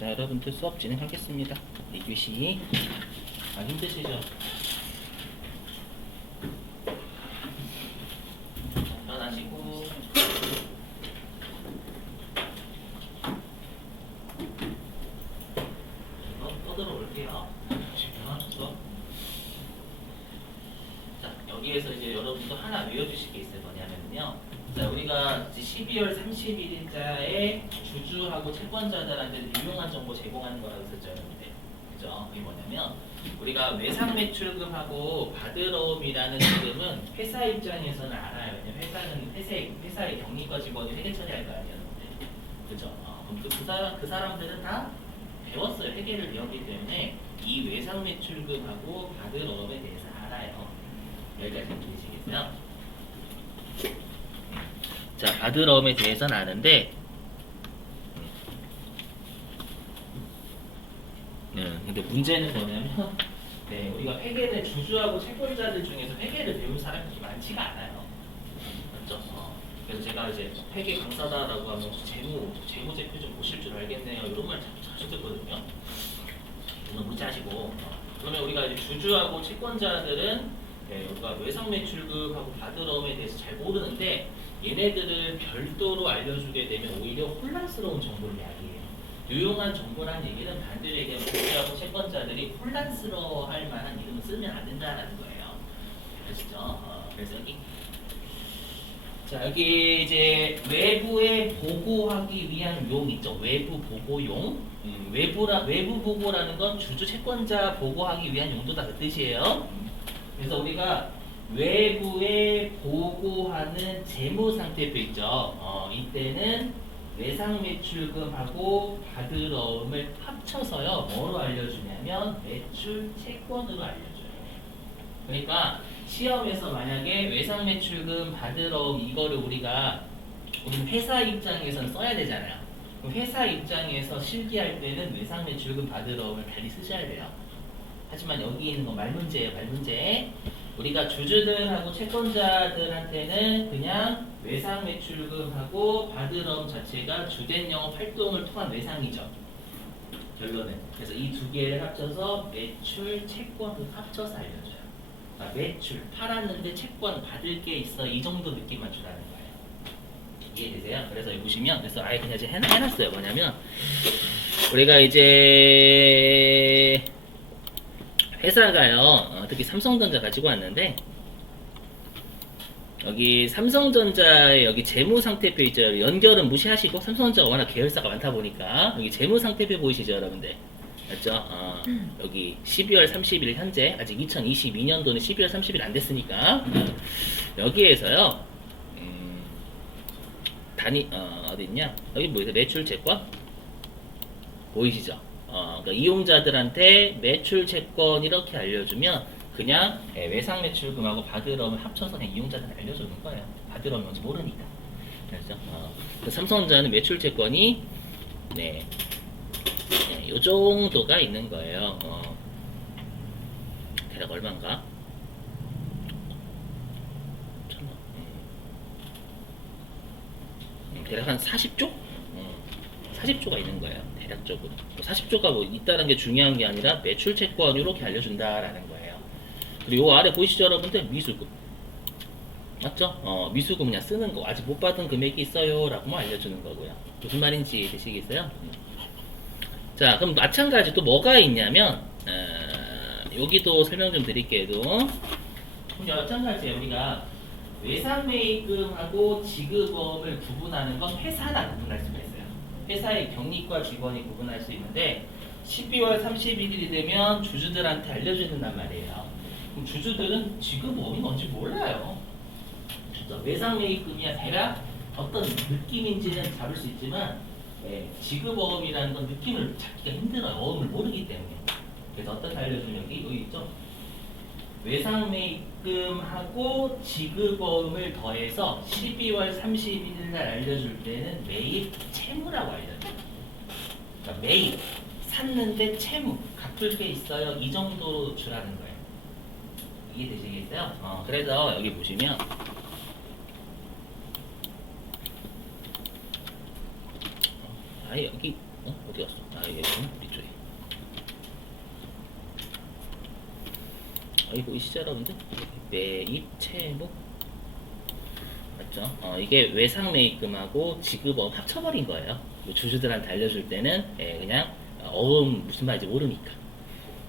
자, 여러분들 수업 진행하겠습니다. 2교시. 힘드시죠? 일어나시고. 떠들어 올게요. 수업. 자, 여기에서 이제 여러분도 하나 외워주실 게 있어요. 뭐냐면요. 자, 우리가 12월 31일자에 주주하고 채권자들한테 유용한 정보 제공하는 거라고 했었죠, 여러분들. 그죠? 그게 뭐냐면 우리가 외상 매출금하고 바드러움이라는 지금은 회사 입장에서는 알아요. 왜냐면 회사는 회사의 경리과 직원이 회계 처리할 거 아니에요, 여러분들. 그죠? 그럼 그 사람들은 다 배웠어요. 회계를 배웠기 때문에 이 외상 매출금하고 바드러움에 대해서 알아요. 여기까지 들으시겠어요? 자, 바드러움에 대해서는 아는데, 근데 문제는 뭐냐면, 네, 우리가 회계를 주주하고 채권자들 중에서 회계를 배운 사람이 많지가 않아요. 맞죠? 그래서 제가 이제 회계 강사다라고 하면 재무제표 좀 보실 줄 알겠네요. 이런 말 자주 듣거든요. 너무 무시하시고. 그러면 우리가 이제 주주하고 채권자들은 우리가 외상매출금하고 바드러움에 대해서 잘 모르는데 얘네들을 별도로 알려주게 되면 오히려 혼란스러운 정보를 이야기해요. 유용한 정보란 얘기는 반대로 얘기하면 주주하고 채권자들이 혼란스러워할 만한 이름을 쓰면 안 된다는 거예요. 아시죠? 그래서 여기 이제 외부에 보고하기 위한 용 있죠. 외부 보고용. 외부 보고라는 건 주주 채권자 보고하기 위한 용도다 그 뜻이에요. 그래서 우리가 외부에 보고하는 재무상태표 있죠. 이때는 외상매출금하고 바드러움을 합쳐서요. 뭐로 알려주냐면 매출 채권으로 알려줘요. 그러니까 시험에서 만약에 외상매출금, 바드러움 이거를 우리는 회사 입장에서는 써야 되잖아요. 그럼 회사 입장에서 실기할 때는 외상매출금, 바드러움을 달리 쓰셔야 돼요. 하지만 여기 있는 거 말문제예요. 말문제. 우리가 주주들하고 채권자들한테는 그냥 외상매출금하고 바드러움 자체가 주된 영업 활동을 통한 외상이죠. 결론은. 그래서 이 두 개를 합쳐서 매출, 채권을 합쳐서 알려줘요. 그러니까 매출, 팔았는데 채권 받을 게 있어. 이 정도 느낌만 주라는 거예요. 이해되세요? 그래서 여기 보시면, 그래서 아예 그냥 이제 해놨어요. 뭐냐면, 우리가 이제 회사가요, 특히 삼성전자 가지고 왔는데, 여기 삼성전자의 여기 재무상태표 있죠. 연결은 무시하시고, 삼성전자가 워낙 계열사가 많다 보니까, 여기 재무상태표 보이시죠, 여러분들? 맞죠? 여기 12월 30일 현재, 아직 2022년도는 12월 30일 안 됐으니까, 여기에서요, 어딨냐? 여기 뭐예요? 매출 채권? 보이시죠? 그러니까 이용자들한테 매출 채권 이렇게 알려주면 그냥 외상매출금하고 바드러움을 합쳐서 그냥 이용자들한테 알려주는 거예요. 바드러움이 뭔지 모르니까. 그래서 삼성전자는 매출 채권이 요 정도가 있는 거예요. 대략 얼마인가? 대략 한 40조? 40조가 있는 거예요. 대략적으로. 40조가 뭐 있다는 게 중요한 게 아니라 매출 채권 이렇게 알려준다라는 거예요. 그리고 요 아래 보이시죠, 여러분들? 미수금. 맞죠? 미수금 그냥 쓰는 거. 아직 못 받은 금액이 있어요. 라고만 알려주는 거고요. 무슨 말인지 되시겠어요? 자, 그럼 마찬가지 또 뭐가 있냐면, 여기도 설명 좀 드릴게요. 그럼 마찬가지예요. 우리가 외상매입금하고 지급업을 구분하는 건 회사다 구분할 수가 있어요. 회사의 경리과 직원이 구분할 수 있는데 12월 31일이 되면 주주들한테 알려주는단 말이에요. 그럼 주주들은 지급업이 뭔지 몰라요. 외상매입금이야 대략 어떤 느낌인지는 잡을 수 있지만 지급어음이라는 건 느낌을 잡기가 힘들어요. 어음을 모르기 때문에. 그래서 어떻게 알려주면 여기 있죠? 외상매입금하고 지급어음을 더해서 12월 31일 날 알려줄 때는 매입 채무라고 알려줘요. 그러니까 매입, 샀는데 채무, 갚을 게 있어요. 이 정도로 주라는 거예요. 이해되시겠어요? 그래서 여기 보시면 아예 여기 어디 어디 갔어? 아 이게 이쪽에. 이거 보이시죠 여러분들? 매입 채무 맞죠? 이게 외상 매입금하고 지급업 합쳐버린 거예요. 주주들한테 알려줄 때는 그냥 무슨 말인지 모르니까.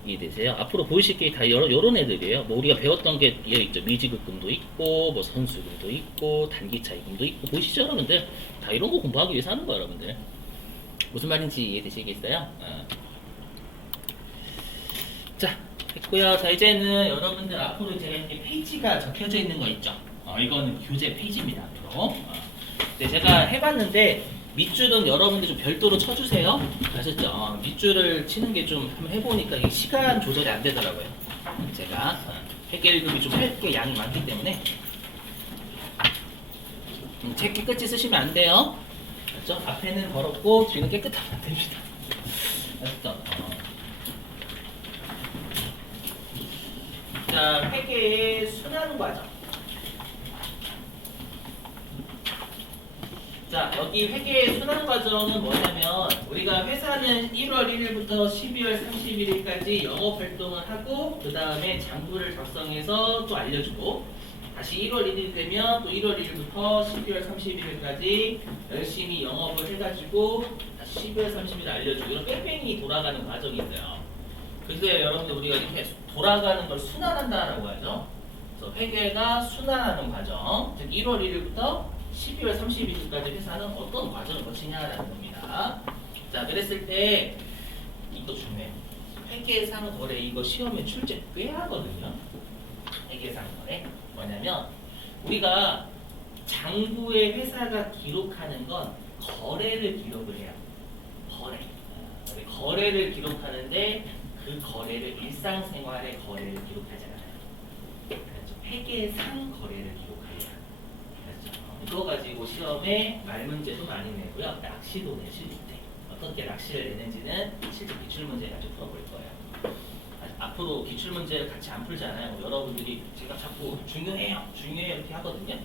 이해되세요? 앞으로 보이실 게 다 요런 애들이에요. 뭐 우리가 배웠던 게 여기 있죠. 미지급금도 있고 뭐 선수금도 있고 단기차익금도 있고 보이시죠 여러분들? 다 이런 거 공부하기 위해서 하는 거예요 여러분들. 무슨 말인지 이해되시겠어요? 자 됐고요. 자 이제는 여러분들 앞으로 제가 이렇게 페이지가 적혀져 있는 거 있죠. 이거는 교재 페이지입니다 앞으로. 네, 제가 해봤는데 밑줄은 여러분들 좀 별도로 쳐주세요. 아셨죠? 밑줄을 치는 게 좀 한번 해보니까 이게 시간 조절이 안 되더라고요. 제가 회계일금이 좀 할 게 양이 많기 때문에 책 깨끗이 쓰시면 안 돼요. 맞죠? 앞에는 더럽고 뒤는 깨끗하면 안 됩니다. 아셨죠? 자, 회계의 순환 과정. 자, 여기 회계의 순환 과정은 뭐냐면 우리가 회사는 1월 1일부터 12월 31일까지 영업 활동을 하고 그 다음에 장부를 작성해서 또 알려주고 다시 1월 1일 되면 또 1월 1일부터 12월 31일까지 열심히 영업을 해가지고 다시 12월 30일 알려주고 이런 뺑뺑이 돌아가는 과정이 있어요. 그래서 여러분들 우리가 이렇게 돌아가는 걸 순환한다라고 하죠. 그래서 회계가 순환하는 과정, 즉 1월 1일부터 12월 30일까지 회사는 어떤 과정을 거치냐라는 겁니다. 자, 그랬을 때 이거 중요해요. 회계상 거래 이거 시험에 출제 꽤 하거든요. 회계상 거래 뭐냐면 우리가 장부에 회사가 기록하는 건 거래를 기록을 해요. 거래를 기록하는데 그 거래를 일상생활의 거래를 기록하지 않아요. 그렇죠? 회계상 거래를 기록하려고. 그렇죠? 이거 가지고 시험에 말문제도 많이 내고요. 낚시도 내실 때 어떻게 낚시를 내는지는 실제 기출문제 가지고 풀어볼 거예요. 앞으로 기출문제를 같이 안 풀잖아요. 여러분들이 제가 자꾸 중요해요 이렇게 하거든요.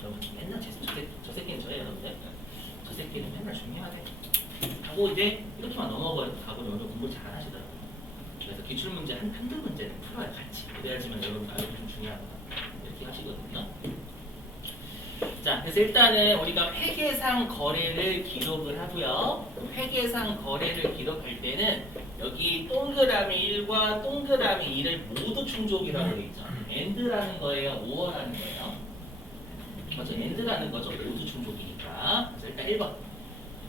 여러분 맨날 저 새끼는 저예요 여러분들. 저 새끼는 맨날 중요하네 하고 이제 이렇게만 넘어가고 여러분 공부 잘 하시더라고요. 그래서 기출문제 한두 문제는 풀어야 같이. 그래야지만 여러분 이거 좀 중요하다 이렇게 하시거든요. 자, 그래서 일단은 우리가 회계상 거래를 기록을 하고요. 회계상 거래를 기록할 때는 여기 동그라미 1과 동그라미 2를 모두 충족이라고 되어 있죠. AND라는 거예요, OR라는 거예요. 맞죠? AND라는 거죠. 모두 충족이니까. 그래서 일단 1번.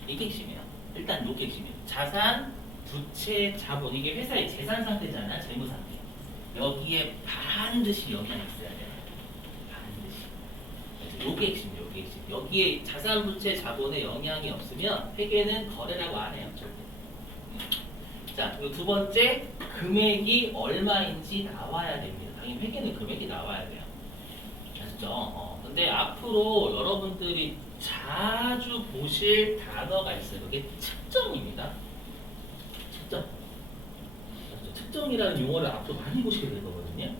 이게 핵심이에요. 일단 요게 핵심이에요. 자산, 부채, 자본. 이게 회사의 재산 상태잖아요. 재무 상태. 여기에 반드시 영향이 있어야 돼요. 요게 핵심이에요. 요게 핵심. 여기에 자산, 부채, 자본에 영향이 없으면 회계는 거래라고 안 해요. 절대. 자, 그리고 두 번째, 금액이 얼마인지 나와야 됩니다. 당연히 회계는 금액이 나와야 돼요. 아시죠? 근데 앞으로 여러분들이 자주 보실 단어가 있어요. 그게 측정입니다. 측정. 측정이라는 용어를 앞으로 많이 보시게 될 거거든요.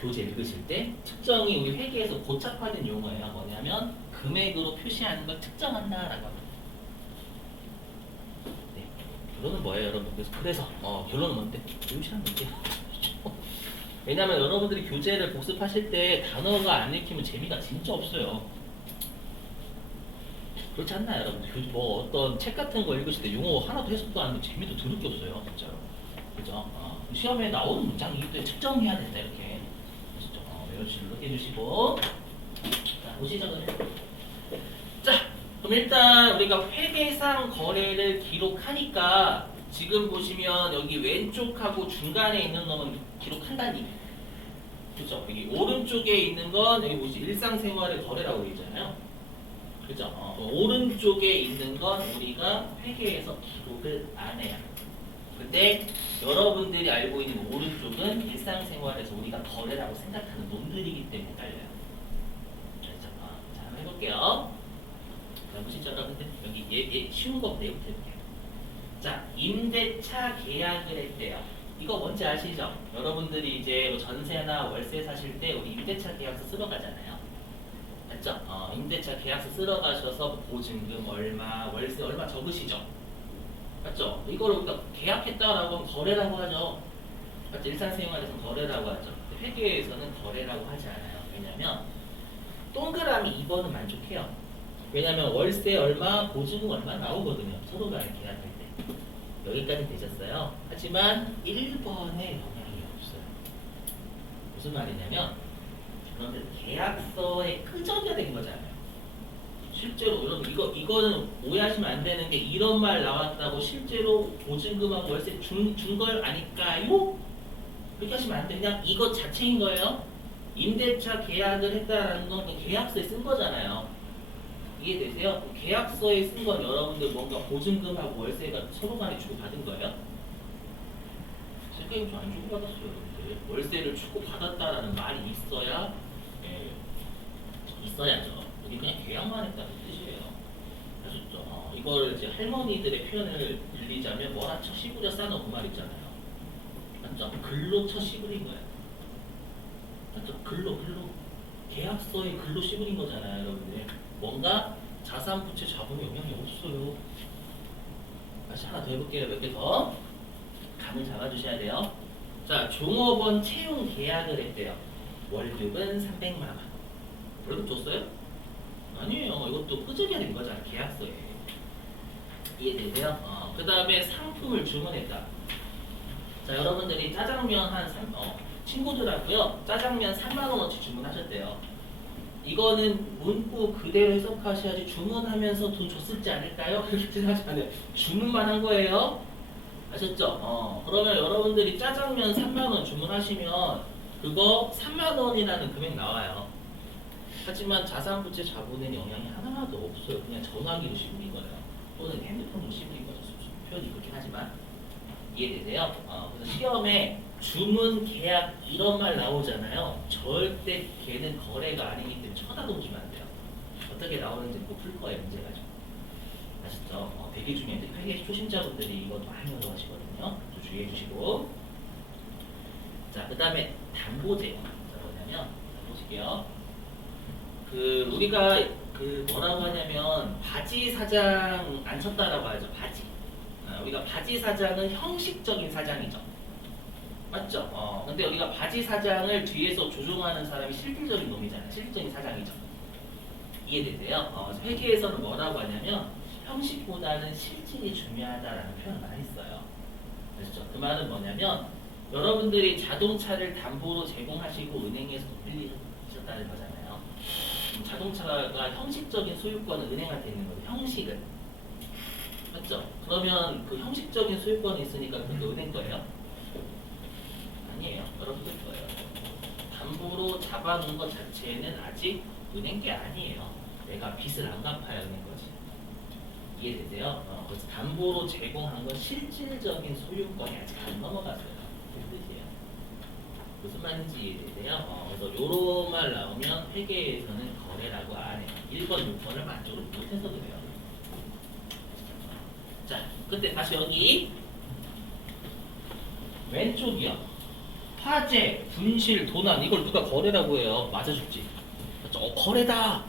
교재 읽으실 때 측정이 우리 회계에서 고착화된 용어예요. 뭐냐면 금액으로 표시하는 걸 측정한다라고 합니다. 네. 결론은 뭐예요, 여러분? 그래서 결론은 뭔데? 교육시간 문제. 왜냐면 여러분들이 교재를 복습하실 때 단어가 안 읽히면 재미가 진짜 없어요. 그렇지 않나요, 여러분? 뭐 어떤 책 같은 거 읽으실 때 용어 하나도 해석도 안 하면 재미도 들을 게 없어요, 진짜로. 그죠? 시험에 나오는 문장이기 때문에 측정해야 된다 이렇게. 외우시는 거 해주시고. 자, 보시죠, 그러면. 자, 그럼 일단 우리가 회계상 거래를 기록하니까 지금 보시면 여기 왼쪽하고 중간에 있는 놈은 기록한다니. 그죠? 여기 오른쪽에 있는 건 여기 보시 일상생활의 거래라고 되어 있잖아요. 그죠? 오른쪽에 있는 건 우리가 회계에서 기록을 안 해요. 근데 여러분들이 알고 있는 오른쪽은 일상생활에서 우리가 거래라고 생각하는 놈들이기 때문에 달려요. 그렇죠? 자, 한번 해볼게요. 자, 보시죠, 여러분들. 여기 쉬운 거 내부터 해볼게요. 자, 임대차 계약을 했대요. 이거 뭔지 아시죠? 여러분들이 이제 뭐 전세나 월세 사실 때 우리 임대차 계약서 쓰러 가잖아요. 맞죠? 임대차 계약서 쓰러 가셔서 보증금 얼마, 월세 얼마 적으시죠? 맞죠? 이걸 우리가 계약했다라고 하면 거래라고 하죠. 맞죠? 일상생활에서는 거래라고 하죠. 근데 회계에서는 거래라고 하지 않아요. 왜냐면 동그라미 2번은 만족해요. 왜냐면 월세 얼마, 보증금 얼마 나오거든요. 서로 간에 계약할 때. 여기까지 되셨어요. 하지만 1번에 영향이 없어요. 무슨 말이냐면 그런데 계약서에 끄적여야 된 거잖아요. 실제로 여러분 이거는 오해하시면 안 되는 게 이런 말 나왔다고 실제로 보증금하고 월세 준 걸 아닐까요? 그렇게 하시면 안 돼. 그냥 이것 자체인 거예요. 임대차 계약을 했다라는 건 그 계약서에 쓴 거잖아요. 이해되세요? 계약서에 쓴 건 여러분들 뭔가 보증금하고 월세가 서로 간에 주고받은 거예요? 세금이 안 주고받았어요. 여러분들. 월세를 주고받았다라는 말이 있어야 있어야죠. 이게 그냥 계약만 했다는 뜻이에요. 아셨죠? 이걸 이제 할머니들의 표현을 빌리자면 뭐라 쳐 시부려 싸놓은 그 말 있잖아요. 맞죠? 글로 쳐 시부린 거예요. 맞죠? 글로. 계약서에 글로 시부린 거잖아요, 여러분들. 뭔가 자산 부채 자본에 영향이 없어요. 다시 하나 더 해볼게요. 몇 개 더. 감을 잡아주셔야 돼요. 자, 종업원 채용 계약을 했대요. 월급은 300만 원. 월급 줬어요? 아니에요. 이것도 끄적여야 된 거잖아, 계약서에. 이해되세요? 그 다음에 상품을 주문했다. 자, 여러분들이 짜장면 친구들하고요, 짜장면 3만원어치 주문하셨대요. 이거는 문구 그대로 해석하셔야지 주문하면서 돈 줬을지 않을까요? 그렇게 생각하지 않아요. 주문만 한 거예요. 아셨죠? 그러면 여러분들이 짜장면 3만원 주문하시면 그거 3만원이라는 금액 나와요. 하지만 자산부채 자본에는 영향이 하나도 없어요. 그냥 전화기로 씹은 거예요. 또는 핸드폰으로 씹은 거죠. 표현이 그렇긴 하지만 이해되세요? 그래서 시험에 주문, 계약 이런 말 나오잖아요. 절대 걔는 거래가 아니기 때문에 쳐다도 보시면 안 돼요. 어떻게 나오는지 꼭 풀 거예요. 문제가 좀. 아시죠? 되게 중요한데 회계 초심자분들이 이거 많이 어려워하시거든요. 좀 주의해 주시고. 자, 그 다음에 담보제요. 자, 뭐냐면 보실게요. 우리가 뭐라고 하냐면 바지 사장 안 쳤다라고 하죠. 바지. 우리가 바지 사장은 형식적인 사장이죠. 맞죠? 근데 우리가 바지 사장을 뒤에서 조종하는 사람이 실질적인 놈이잖아요. 실질적인 사장이죠. 이해되세요? 회계에서는 뭐라고 하냐면 형식보다는 실질이 중요하다라는 표현을 많이 써요. 그렇죠? 그 말은 뭐냐면 여러분들이 자동차를 담보로 제공하시고 은행에서 돈 빌리셨다는 거잖아요. 자동차가 형식적인 소유권은 은행한테 있는 거죠. 형식은. 맞죠? 그러면 그 형식적인 소유권이 있으니까 그것도 은행 거예요? 아니에요. 여러분들 거예요. 담보로 잡아놓은 것 자체는 아직 은행 게 아니에요. 내가 빚을 안 갚아야 은행 거지. 이해되세요? 그래서 담보로 제공한 건 실질적인 소유권이 아직 안 넘어갔어요. 그 뜻이에요. 무슨 말인지 이해되세요? 그래서 요런 말 나오면 회계에서는 거래라고 안 해요. 1번, 6번을 만족을 못해서 그래요. 자, 근데 다시 여기 왼쪽이요. 화재, 분실, 도난 이걸 누가 거래라고 해요? 맞아줬지. 거래다.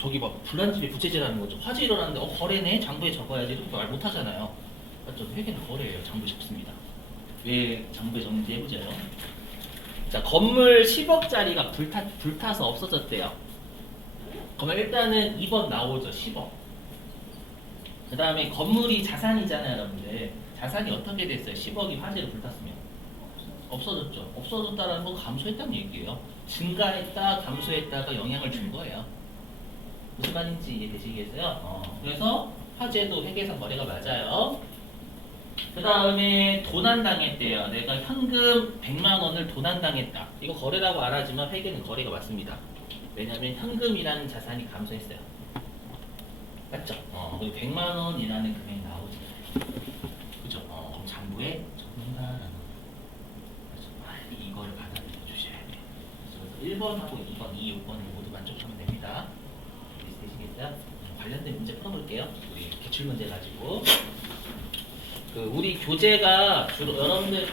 저기 막 불난집이 부채질하는 거죠. 화재 일어났는데 거래네. 장부에 적어야지. 이렇게 말 못하잖아요. 맞죠? 회계는 거래예요. 장부에 적습니다. 왜 장부에 적는지 해보자요. 자, 건물 10억짜리가 불타서 없어졌대요. 그러면 일단은 2번 나오죠. 10억. 그 다음에 건물이 자산이잖아요, 여러분들. 자산이 어떻게 됐어요? 10억이 화재로 불탔으면 없어졌죠. 없어졌다라는 건 감소했다는 얘기예요. 증가했다, 감소했다가 영향을 준 거예요. 무슨 말인지 이해되시겠어요? 그래서 화재도 회계상 거래가 맞아요. 그 다음에 도난당했대요. 내가 현금 100만 원을 도난당했다. 이거 거래라고 안 하지만 회계는 거래가 맞습니다. 왜냐하면 현금이라는 자산이 감소했어요. 맞죠? 그리고 100만 원이라는 금액이 나오지. 그죠? 그럼 장부에 적는다라는 거죠. 빨리 이거를 받아들여 주셔야 돼요. 그래서 1번하고 2번, 2, 6번을 모두 만족하면 됩니다. 되시겠어요? 관련된 문제 풀어볼게요. 우리 기출 문제 가지고. 우리 교재가 주로 여러분들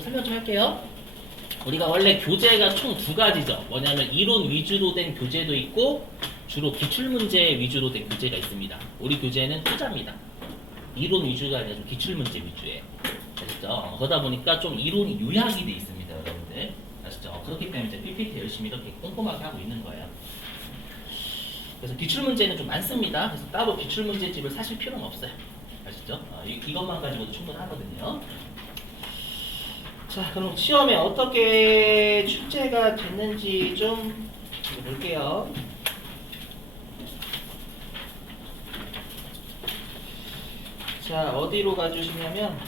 설명 좀 할게요. 우리가 원래 교재가 총 두 가지죠. 뭐냐면 이론 위주로 된 교재도 있고 주로 기출 문제 위주로 된 교재가 있습니다. 우리 교재는 투자입니다. 이론 위주가 아니라 좀 기출문제 위주예요. 아시죠? 그러다 보니까 좀 이론이 요약이 돼 있습니다, 여러분들. 아시죠? 그렇기 때문에 이제 PPT 열심히 이렇게 꼼꼼하게 하고 있는 거예요. 그래서 기출문제는 좀 많습니다. 그래서 따로 기출문제집을 사실 필요는 없어요. 아시죠? 이것만 가지고도 충분하거든요. 자, 그럼 시험에 어떻게 출제가 됐는지 좀 볼게요. 자, 어디로 가주시냐면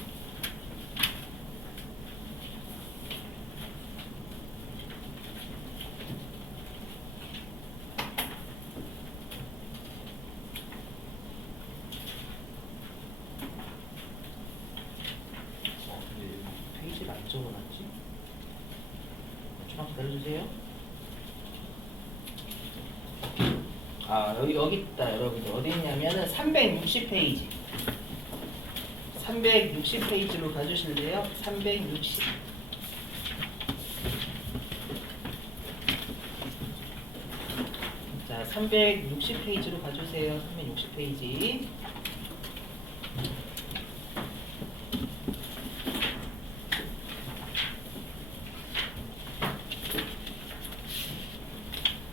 페이지를 안 적어놨지? 조금만 기다려주세요. 여기 있다, 여러분들. 어디 있냐면은 360페이지. 360페이지로 가주실래요? 360. 자, 360페이지로 가주세요. 360페이지.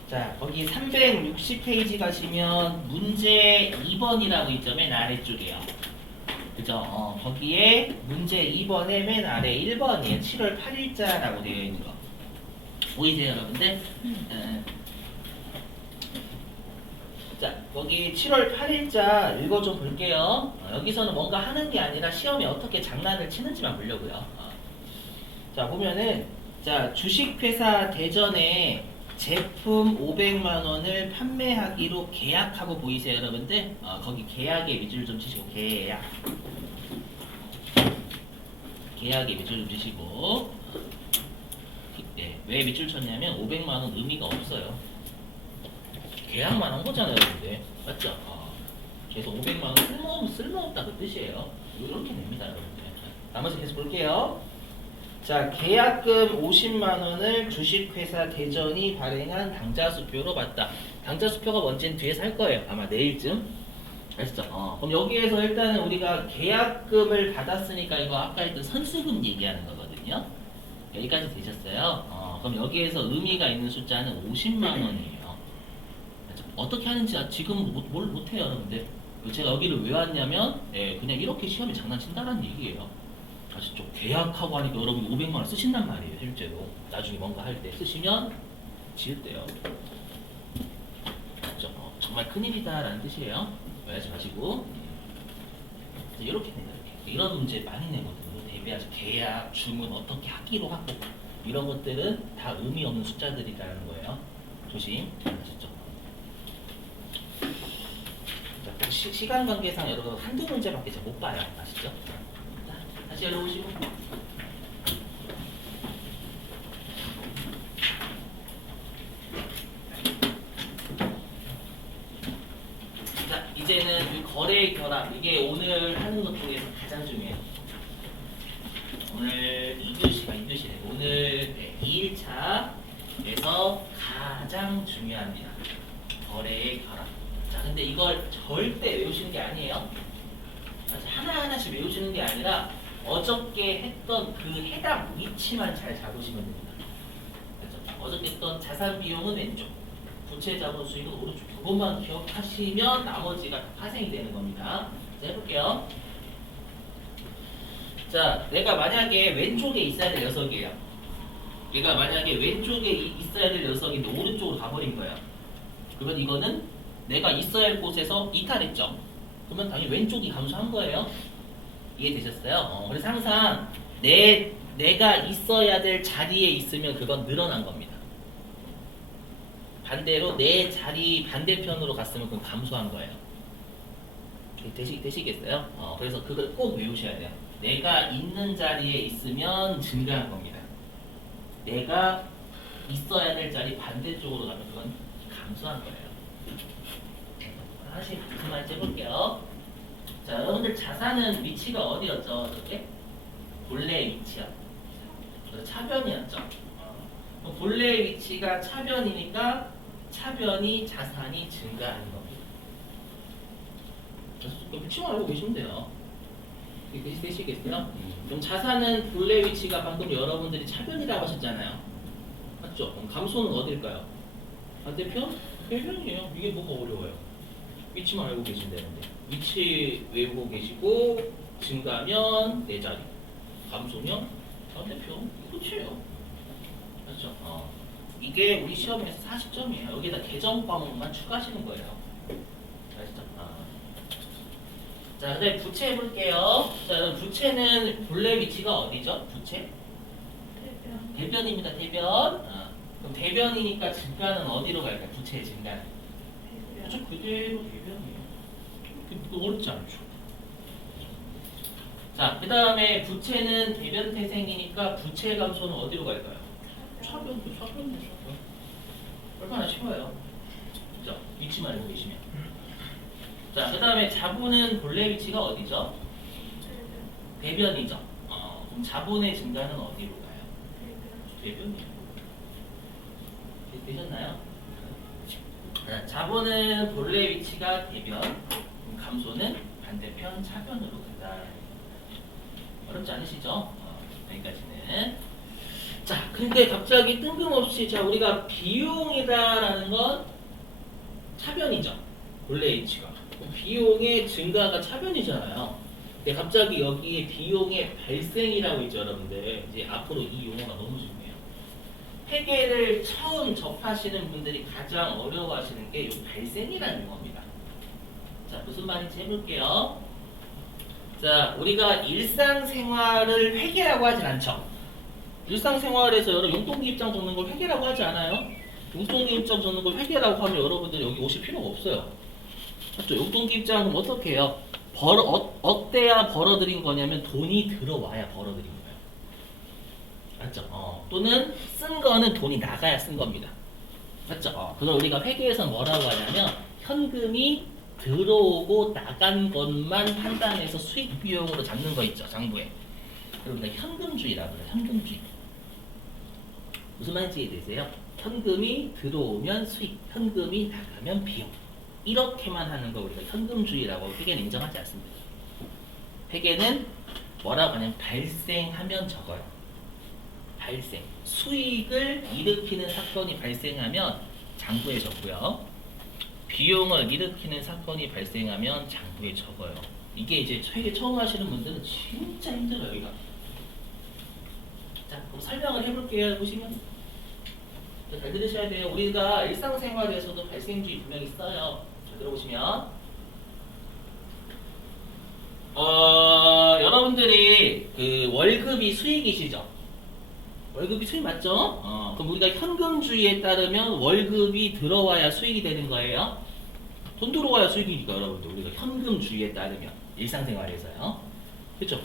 자, 거기 360페이지 가시면 문제 2번이라고 있죠. 맨 아래쪽이요. 그죠? 거기에 문제 2번에 맨 아래 1번이에요. 7월 8일자라고 되어 있는 거. 보이세요, 여러분들? 자, 거기 7월 8일자 읽어 좀 볼게요. 여기서는 뭔가 하는 게 아니라 시험에 어떻게 장난을 치는지만 보려고요. 자, 보면은 자, 주식회사 대전에 제품 500만 원을 판매하기로 계약하고 보이세요, 여러분들? 거기 계약의 밑줄 좀 치시고 계약. 계약의 밑줄 좀 치시고. 네, 왜 밑줄 쳤냐면 500만 원 의미가 없어요. 계약만 한 거잖아요, 근데 맞죠? 그래서 500만 원 쓸모없다 그 뜻이에요. 이렇게 됩니다, 여러분들. 나머지 계속 볼게요. 자, 계약금 50만 원을 주식회사 대전이 발행한 당좌수표로 받다. 당좌수표가 뭔지는 뒤에서 할 거예요. 아마 내일쯤. 아시죠? 그럼 여기에서 일단은 우리가 계약금을 받았으니까 이거 아까 했던 선수금 얘기하는 거거든요. 여기까지 되셨어요? 그럼 여기에서 의미가 있는 숫자는 50만 원이에요. 어떻게 하는지 지금 뭘 못해요, 여러분들. 제가 여기를 왜 왔냐면 그냥 이렇게 시험에 장난친다는 얘기예요. 아시죠? 계약하고 하니까 여러분이 500만 원 쓰신단 말이에요, 실제로. 나중에 뭔가 할 때 쓰시면 지을때요. 그렇죠? 정말 큰일이다라는 뜻이에요. 오해하지 마시고. 이렇게 내요, 이렇게. 이런 문제 많이 내거든요. 대비하죠. 계약, 주문 어떻게 하기로 하고 이런 것들은 다 의미 없는 숫자들이라는 거예요. 조심. 아시죠? 자, 시간 관계상 여러분 한두 문제밖에 잘 못 봐요. 아시죠? 자, 다시 열어보시고. 자, 이제는 이 거래 결합. 이게 오늘 하는 것 중에서 가장 중요해요. 오늘 2교시가 오늘 2일차에서 가장 중요합니다. 거래의 결합. 자, 근데 이걸 절대 외우시는 게 아니에요. 하나하나씩 외우시는 게 아니라 어저께 했던 그 해당 위치만 잘 잡으시면 됩니다. 그렇죠? 어저께 했던 자산 비용은 왼쪽, 부채 자본 수익은 오른쪽. 그것만 기억하시면 나머지가 다 파생이 되는 겁니다. 자, 해볼게요. 자, 내가 만약에 왼쪽에 있어야 될 녀석이에요. 얘가 만약에 왼쪽에 있어야 될 녀석인데 오른쪽으로 가버린 거예요. 그러면 이거는 내가 있어야 할 곳에서 이탈했죠. 그러면 당연히 왼쪽이 감소한 거예요. 이해되셨어요? 그래서 항상 내가 있어야 될 자리에 있으면 그건 늘어난 겁니다. 반대로 내 자리 반대편으로 갔으면 그건 감소한 거예요. 되시겠어요? 그래서 그걸 꼭 외우셔야 돼요. 내가 있는 자리에 있으면 증가한 겁니다. 내가 있어야 될 자리 반대쪽으로 가면 그건 감소한 거예요. 다시 그 말 해볼게요. 자, 여러분들 자산은 위치가 어디였죠? 이렇게 본래의 위치요. 차변이었죠. 본래의 위치가 차변이니까 차변이 자산이 증가하는 겁니다. 그래서 대충 알고 계시면 돼요. 이렇게 되시겠어요? 그럼 자산은 본래 위치가 방금 여러분들이 차변이라고 하셨잖아요. 맞죠? 그럼 감소는 어딜까요? 반대편? 대변이에요. 이게 뭐가 어려워요? 위치만 알고 계신다는데. 위치 외우고 계시고 증가면 내 자리, 감소면 반대편. 끝이에요. 맞죠? 이게 우리 시험에서 40점이에요. 여기다 개정 과목만 추가하시는 거예요. 아시죠? 자, 그다음에 부채 해볼게요. 자, 그럼 부채는 본래 위치가 어디죠? 부채? 대변입니다. 대변. 그럼 대변이니까 증가는 어디로 갈까요? 부채의 증가는? 그죠? 그대로 대변이에요. 그 어렵지 않죠. 자, 그 다음에 부채는 대변 태생이니까 부채 감소는 어디로 갈까요? 차변, 차변이죠. 얼마나 쉬워요. 그죠? 위치만 알고 계시면. 자, 그 다음에 자본은 본래 위치가 어디죠? 대변이죠. 그럼 자본의 증가는 어디로 가요? 대변이요. 되셨나요? 자, 자본은 본래 위치가 대변, 감소는 반대편 차변으로 간다. 어렵지 않으시죠? 여기까지는. 자, 근데 갑자기 뜬금없이 자 우리가 비용이다라는 건 차변이죠. 본래 위치가. 비용의 증가가 차변이잖아요. 근데 갑자기 여기에 비용의 발생이라고 있죠, 여러분들. 이제 앞으로 이 용어가 너무 중요해요. 회계를 처음 접하시는 분들이 가장 어려워하시는 게 이 발생이라는 용어입니다. 자, 무슨 말인지 해볼게요. 자, 우리가 일상생활을 회계라고 하진 않죠. 일상생활에서 여러분 용돈기 입장 적는 걸 회계라고 하지 않아요? 용돈기 입장 적는 걸 회계라고 하면 여러분들 여기 오실 필요가 없어요. 맞죠? 용돈기 입장 그럼 어떻게 해요? 어때야 벌어들인 거냐면 돈이 들어와야 벌어들인 거예요. 맞죠? 또는 쓴 거는 돈이 나가야 쓴 겁니다. 맞죠? 그걸 우리가 회계에서 뭐라고 하냐면 현금이 들어오고 나간 것만 판단해서 수익 비용으로 잡는 거 있죠, 장부에. 여러분들 현금주의라고 해요. 현금주의. 무슨 말인지 이해되세요? 현금이 들어오면 수익, 현금이 나가면 비용. 이렇게만 하는 거 우리가 현금주의라고 회계는 인정하지 않습니다. 회계는 뭐라고 하냐면 발생하면 적어요. 발생. 수익을 일으키는 사건이 발생하면 장부에 적고요. 비용을 일으키는 사건이 발생하면 장부에 적어요. 이게 이제 회계 처음 하시는 분들은 진짜 힘들어요, 이거. 자, 그럼 설명을 해볼게요. 보시면 잘 들으셔야 돼요. 우리가 일상생활에서도 발생주의 분명히 써요. 자, 들어보시면 여러분들이 그 월급이 수익이시죠? 월급이 수익 맞죠? 그럼 우리가 현금주의에 따르면 월급이 들어와야 수익이 되는 거예요. 돈 들어와야 수익이니까 여러분들 우리가 현금주의에 따르면 일상생활에서요. 그렇죠?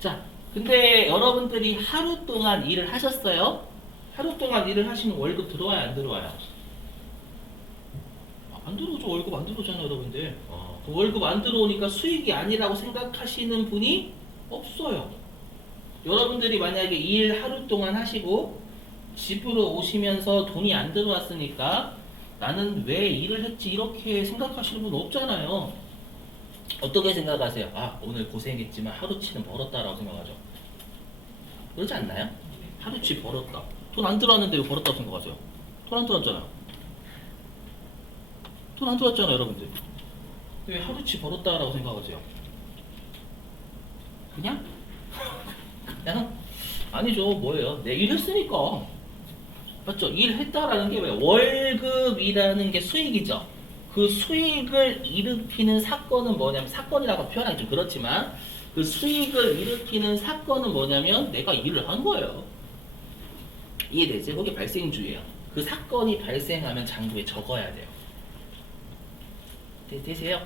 자, 근데 여러분들이 하루 동안 일을 하셨어요? 하루 동안 일을 하시면 월급 들어와요, 안 들어와요? 안 들어오죠. 월급 안 들어오잖아요, 여러분들. 그 월급 안 들어오니까 수익이 아니라고 생각하시는 분이 없어요. 여러분들이 만약에 일 하루 동안 하시고 집으로 오시면서 돈이 안 들어왔으니까 나는 왜 일을 했지 이렇게 생각하시는 분 없잖아요. 어떻게 생각하세요? 아, 오늘 고생했지만 하루치는 벌었다라고 생각하죠. 그렇지 않나요? 하루치 벌었다. 돈 안 들어왔는데 왜 벌었다고 생각하세요? 돈 안 들어왔잖아요. 돈 안 들어왔잖아요, 여러분들. 왜 하루치 벌었다라고 생각하세요? 그냥? 그냥? 아니죠. 뭐예요? 내 일했으니까. 맞죠? 일했다라는 게 뭐예요? 월급이라는 게 수익이죠. 그 수익을 일으키는 사건은 뭐냐면, 사건이라고 표현하기 좀 그렇지만 그 수익을 일으키는 사건은 뭐냐면 내가 일을 한 거예요. 이해되지? 그게 발생주의예요. 그 사건이 발생하면 장부에 적어야 돼요. 되세요?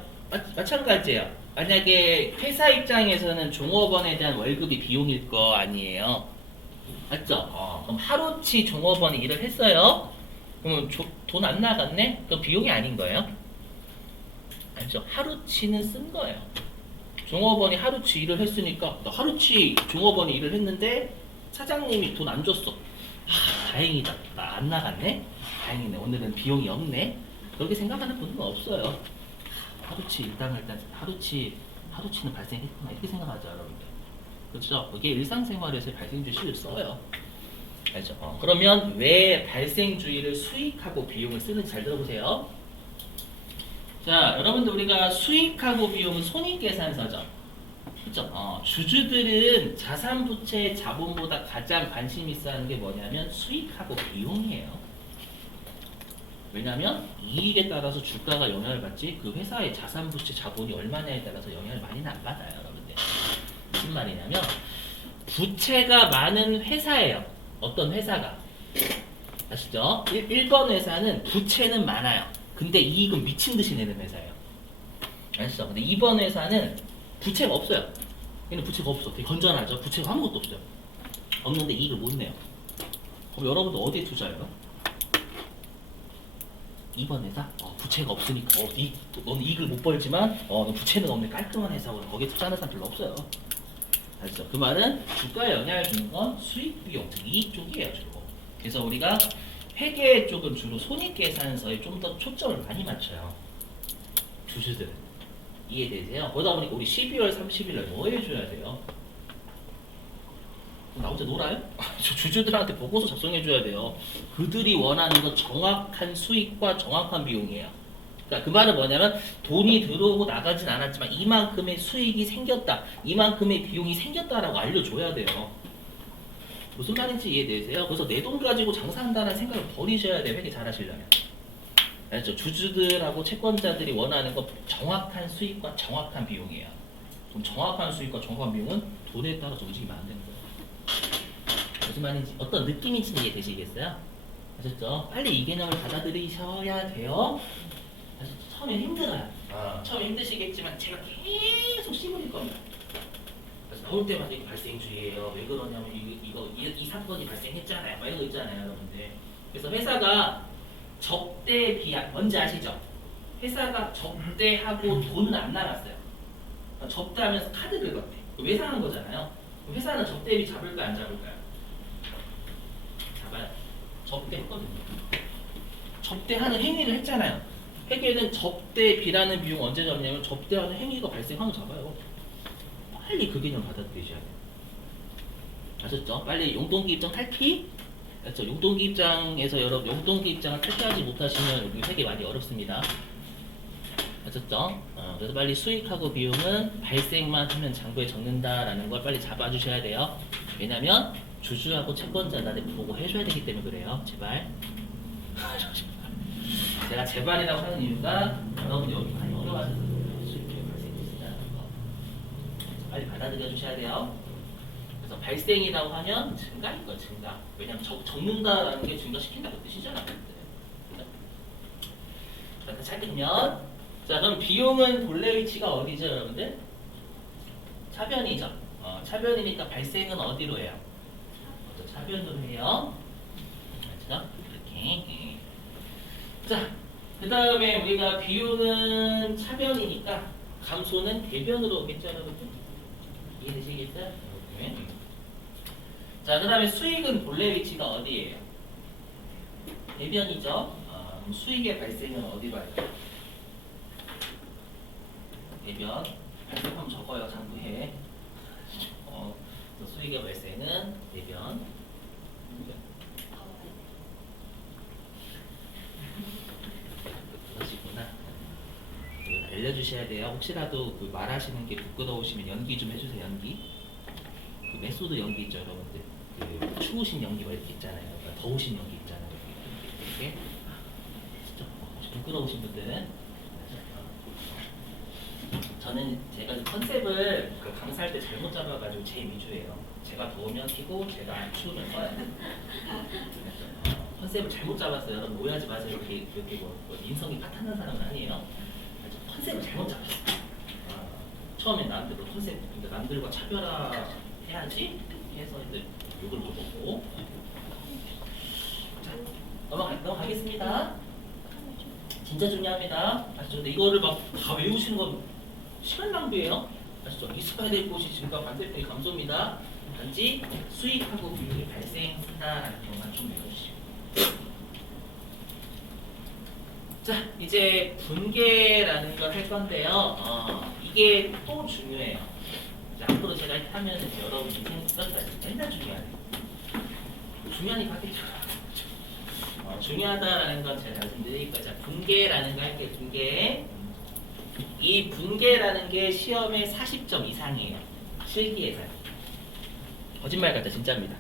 마찬가지예요. 만약에 회사 입장에서는 종업원에 대한 월급이 비용일 거 아니에요. 맞죠? 그럼 하루치 종업원이 일을 했어요. 그러면 돈 안 나갔네? 그럼 비용이 아닌 거예요? 알죠? 하루치는 쓴 거예요. 종업원이 하루치 일을 했으니까 나 하루치 종업원이 일을 했는데 사장님이 돈 안 줬어. 다행이다. 나 안 나갔네? 다행이네. 오늘은 비용이 없네. 그렇게 생각하는 분은 없어요. 하루치 일당을 하루치 파도치는 발생했구나 이렇게 생각하죠, 여러분들. 그렇죠? 그게 일상생활에서 발생주의를 써요. 알죠? 그러면 왜 발생주의를 수익하고 비용을 쓰는지 잘 들어보세요. 자, 여러분들 우리가 수익하고 비용은 손익계산서죠. 그렇죠? 주주들은 자산부채 자본보다 가장 관심 있어 하는 게 뭐냐면 수익하고 비용이에요. 왜냐하면 이익에 따라서 주가가 영향을 받지 그 회사의 자산부채 자본이 얼마냐에 따라서 영향을 많이는 안 받아요, 여러분들. 무슨 말이냐면 부채가 많은 회사예요. 어떤 회사가 아시죠? 1번 회사는 부채는 많아요. 근데 이익은 미친 듯이 내는 회사예요. 아시죠? 근데 2번 회사는 부채가 없어요. 얘는 부채가 없어. 되게 건전하죠. 부채가 아무것도 없어요. 없는데 이익을 못 내요. 그럼 여러분들 어디에 투자해요? 2번 회사? 부채가 없으니까 너는 이익을 못 벌지만 너 부채는 없는 깔끔한 회사고 거기에 투자하는 사람 별로 없어요. 알죠? 그 말은 주가에 영향을 주는 건 수익 비용, 즉 이익 쪽이에요, 주로. 그래서 우리가 회계 쪽은 주로 손익계산서에 좀 더 초점을 많이 맞춰요. 주주들은. 이해되세요? 그러다 보니까 우리 12월 30일 날 뭐 해줘야 돼요? 나 혼자 놀아요? 주주들한테 보고서 작성해줘야 돼요. 그들이 원하는 건 정확한 수익과 정확한 비용이에요. 그러니까 그 말은 뭐냐면 돈이 들어오고 나가진 않았지만 이만큼의 수익이 생겼다, 이만큼의 비용이 생겼다라고 알려줘야 돼요. 무슨 말인지 이해되세요? 그래서 내 돈 가지고 장사한다는 생각을 버리셔야 돼요. 회계 잘하시려면. 알죠? 주주들하고 채권자들이 원하는 건 정확한 수익과 정확한 비용이에요. 그럼 정확한 수익과 정확한 비용은 돈에 따라서 움직이면 안 되는 거예요. 무슨 말인지 어떤 느낌인지 이해되시겠어요? 아셨죠? 빨리 이 개념을 받아들이셔야 돼요. 처음에 힘들어요. 처음에 힘드시겠지만 제가 계속 씹어줄 겁니다. 그래서 나올 때마다 이거 발생주의예요. 왜 그러냐면 이 사건이 발생했잖아요. 막 이런 거 있잖아요, 여러분들. 그래서 회사가 적대 비약 뭔지 아시죠? 회사가 적대하고 돈은 안 나갔어요. 적대하면서 카드 긁었대. 왜 상한 거잖아요. 회사는 적대비 잡을까요, 안 잡을까요? 잡아요. 적대했거든요. 적대하는 행위를 했잖아요. 회계는 접대비라는 비용 언제 잡냐면 접대하는 행위가 발생하면 잡아요. 빨리 그 개념 받아들이셔야 돼요. 아셨죠? 빨리 용돈기 입장 탈피? 그렇죠? 용돈기 입장에서 여러분 용돈기 입장을 탈피하지 못하시면 여기 회계 많이 어렵습니다. 아셨죠? 그래서 빨리 수익하고 비용은 발생만 하면 장부에 적는다라는 걸 빨리 잡아주셔야 돼요. 왜냐면 주주하고 채권자한테 보고 해줘야 되기 때문에 그래요. 제발. 제가 제발이라고 하는 이유가 여러분이 여기 많이 어려워하셔서 수익비용 발생했다는 거 빨리 받아들여 주셔야 돼요. 그래서 발생이라고 하면 증가인 거예요, 증가. 왜냐면 적는다라는 게 증가시킨다는 뜻이잖아요. 자, 찾으면 자, 그럼 비용은 본래 위치가 어디죠, 여러분들? 차변이죠. 차변이니까 발생은 어디로 해요? 차변으로 해요. 그렇죠? 이렇게. 자, 그 다음에 우리가 비용은 차변이니까 감소는 대변으로 오겠죠, 여러분들? 이해되시겠어요? 이렇게. 자, 그 다음에 수익은 본래 위치가 어디예요? 대변이죠. 그럼 수익의 발생은 어디로 할까요? 대변. 발생하면 적어요, 장부에. 수익의 발생은 대변. 그러시구나. 알려주셔야 돼요. 혹시라도 그 말하시는 게 부끄러우시면 연기 좀 해주세요. 연기. 그 메소드 연기 있죠, 여러분들. 그 추우신 연기 뭐 이렇게 있잖아요. 그러니까 더우신 연기 있잖아요. 이렇게. 진짜 부끄러우신 분들은 저는 제가 컨셉을 그 강사할 때 잘못 잡아가지고 제 위주예요. 제가 더우면 키고 제가 추우면 꺼야 돼요. 컨셉을 잘못 잡았어요. 여러분 오해하지 마세요. 이렇게 뭐 인성이 파탄난 사람은 아니에요. 컨셉을 잘못 잡았어요. 처음에 남들 컨셉, 그러니까 남들과 차별화해야지 해서 이제 욕을 못 먹고. 자, 넘어가겠습니다. 진짜 중요합니다. 아시죠? 근데 이거를 막 다 외우시는 건 시간 낭비예요. 아시죠? 있어야 될 곳이 지금과 반대편이 감소입니다. 단지 수익하고 비용이 발생한다라는 것만 좀 외워주시고. 자, 이제 분계라는 걸 할 건데요. 이게 또 중요해요. 자, 앞으로 제가 하면 여러분 인생 끝까지 맨날 중요해요. 중요하니까 하겠죠. 중요하다라는 건 제가 말씀드릴 거예요. 자, 분계라는 거 할게요. 분계. 이 분계라는 게 시험에 40점 이상이에요. 실기에서. 거짓말 같다, 진짜입니다.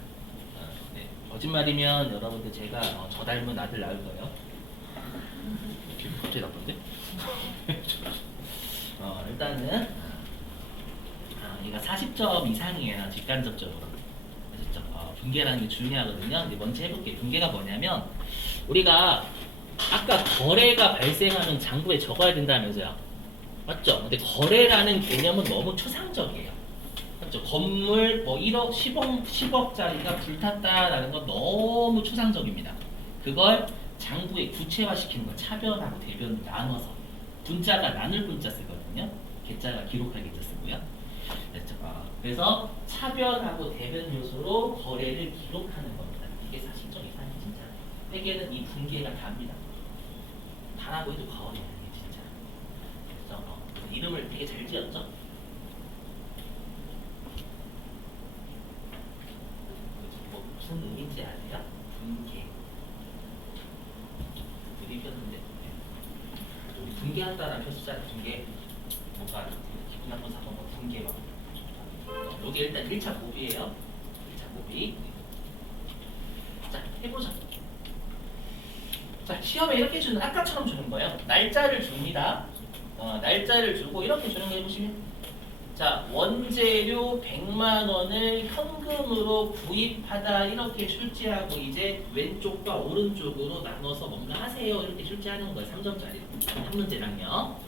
네. 거짓말이면 여러분들 제가 저 닮은 아들 낳을 거예요. 기분 갑자기 나쁜데? 일단은 얘가 40점 이상이에요. 직간접적으로. 아셨죠? 분계라는 게 중요하거든요. 근데 먼저 해볼게요. 분계가 뭐냐면 우리가 아까 거래가 발생하면 장부에 적어야 된다면서요. 맞죠? 근데 거래라는 개념은 너무 추상적이에요. 맞죠? 건물 뭐 1억, 10억짜리가 불탔다라는 건 너무 추상적입니다. 그걸 장부에 구체화시키는 거, 차변하고 대변 나눠서. 분자가 나눌 분자 쓰거든요. 개자가 기록할 개자 쓰고요. 됐죠? 그래서 차변하고 대변 요소로 거래를 기록하는 겁니다. 이게 사실적 이상이 진짜. 회계는 이 분계가 답니다. 다라고 해도 과언이 아니에요, 진짜. 그래서 이름을 되게 잘 지었죠? 뭐 무슨 의미인지 아세요? 분계. 드리셨는데 우리 분계한다라는 표시잖아요. 분계. 뭔가 기분 나쁜 사건 뭐 분계 막. 여기 일단 1차 고비예요. 1차 고비. 자, 해보자. 자, 시험에 이렇게 주는, 아까처럼 주는 거예요. 날짜를 줍니다. 날짜를 주고 이렇게 주는 거 해보시면, 자, 원재료 100만 원을 현금으로 구입하다 이렇게 출제하고 이제 왼쪽과 오른쪽으로 나눠서 뭔가 하세요 이렇게 출제하는 거예요. 3점짜리 한 문제랑요.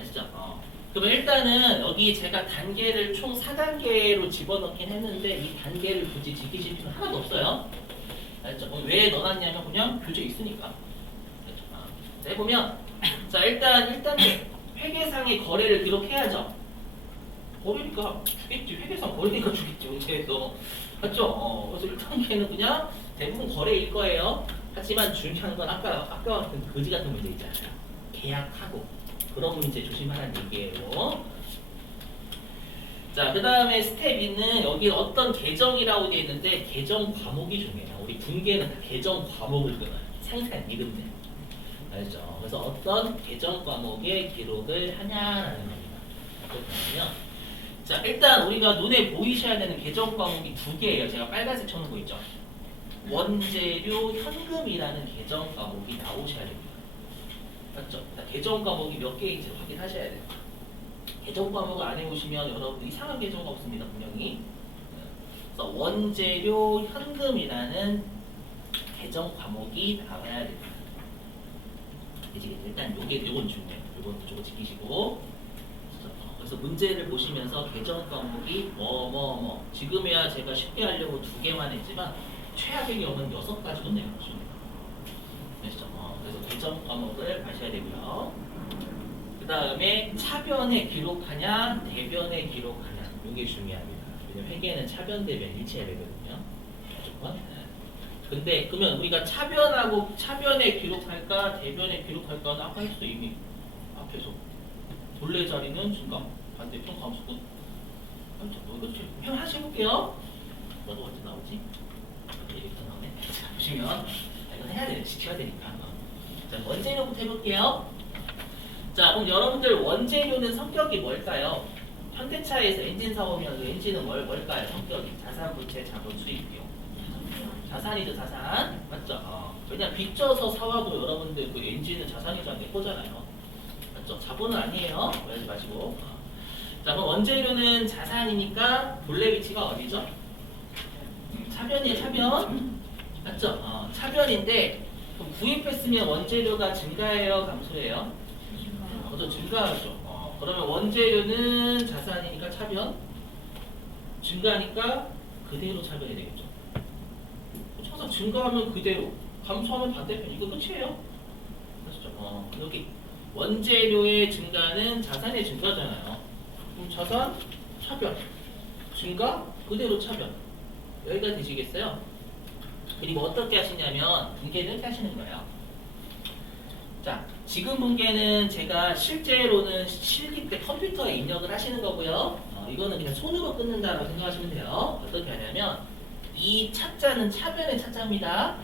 아시죠? 그러면 일단은 여기 제가 단계를 총 4단계로 집어넣긴 했는데 이 단계를 굳이 지키실 필요는 하나도 없어요. 알죠? 왜 넣어놨냐면 그냥 교재에 있으니까. 자, 해보면, 자, 일단 1단계 회계상의 거래를 기록해야죠. 거래니까 주겠지. 회계상 거래니까 주겠지. 문제에서. 맞죠? 그래서 1단계는 그냥 대부분 거래일 거예요. 하지만 중요한 건 아까 같은 거지 같은 문제 있잖아요. 계약하고. 그런 문제 조심하라는 얘기예요. 자, 그 다음에 스텝 있는 여기 어떤 계정이라고 되어 있는데 계정 과목이 중요해요. 우리 분계는 다 계정 과목을 끊어요. 상세한 이름들. 알죠? 그래서 어떤 계정 과목에 기록을 하냐라는 겁니다. 그렇다면 자, 일단 우리가 눈에 보이셔야 되는 계정 과목이 2개예요. 제가 빨간색 쳐놓은 거 있죠? 원재료 현금이라는 계정 과목이 나오셔야 됩니다. 맞죠? 계정 과목이 몇 개인지 확인하셔야 돼요. 계정 과목을 안 해오시면 여러분들 이상한 계정가 없습니다. 분명히. 그래서 원재료 현금이라는 계정 과목이 나와야 됩니다. 일단 요건 중요해요. 요건 무조건 지키시고. 그래서 문제를 보시면서 계정 과목이 뭐 지금이야 제가 쉽게 하려고 2개만 했지만 최악의 경우는 6가지도 내보십니다. 아시죠? 그래서 계정 과목을 아셔야 되고요. 그 다음에 차변에 기록하냐 대변에 기록하냐 이게 중요합니다. 왜냐면 회계는 차변 대변 일치해야 되거든요. 무조건. 근데 그러면 우리가 차변에 기록할까 대변에 기록할까는 아까 했어 이미 앞에서. 본래 자리는 중간 반대편 감수분. 그렇지. 그냥 하나씩 해볼게요. 너도 언제 나오지? 이렇게 나오네. 자, 보시면 이건 해야 돼요. 지켜야 되니까. 자, 원재료부터 해볼게요. 자, 그럼 여러분들 원재료는 성격이 뭘까요? 현대차에서 엔진 사오면 그 엔진은 뭘까요? 성격이 자산, 부채, 자본, 수익, 비용. 자산이죠, 자산. 맞죠? 왜냐면 빚져서 사와도 여러분들 그 엔진은 자산이잖아요. 내 거잖아요. 맞죠? 자본은 아니에요. 오해하지 마시고. 자, 그럼 원재료는 자산이니까 본래 위치가 어디죠? 차변이에요, 차변. 맞죠? 차변인데 그럼 구입했으면 원재료가 증가해요, 감소해요? 더 증가하죠. 그러면 원재료는 자산이니까 차변, 증가하니까 그대로 차변이 되겠죠. 차산 증가하면 그대로, 감소하면 반대편. 이거 끝이에요. 아시죠? 여기 원재료의 증가는 자산의 증가잖아요. 그럼 자산, 차변, 증가, 그대로 차변. 여기까지 되시겠어요? 그리고 어떻게 하시냐면 분계를 이렇게 하시는 거예요. 자, 지금 분계는 제가 실제로는 실기 때 컴퓨터에 입력을 하시는 거고요. 이거는 그냥 손으로 끊는다라고 생각하시면 돼요. 어떻게 하냐면 이 차자는 차변의 차자입니다.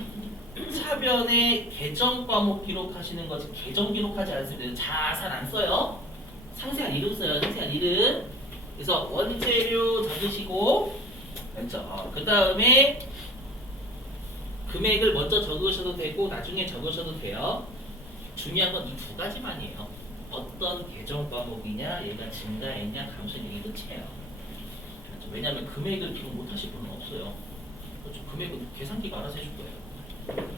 차변에 계정 과목 기록하시는 거지 계정 기록하지 않습니다. 자산 안 써요. 상세한 이름 써요. 상세한 이름. 그래서 원재료 적으시고 먼저 그 다음에 금액을 먼저 적으셔도 되고 나중에 적으셔도 돼요. 중요한 건 이 두 가지만이에요. 어떤 계정 과목이냐, 얘가 증가했냐, 감소했냐 이게 끝이에요. 그렇죠? 왜냐하면 금액을 기록 못 하실 분은 없어요. 그렇죠? 금액은 계산기가 알아서 해줄 거예요.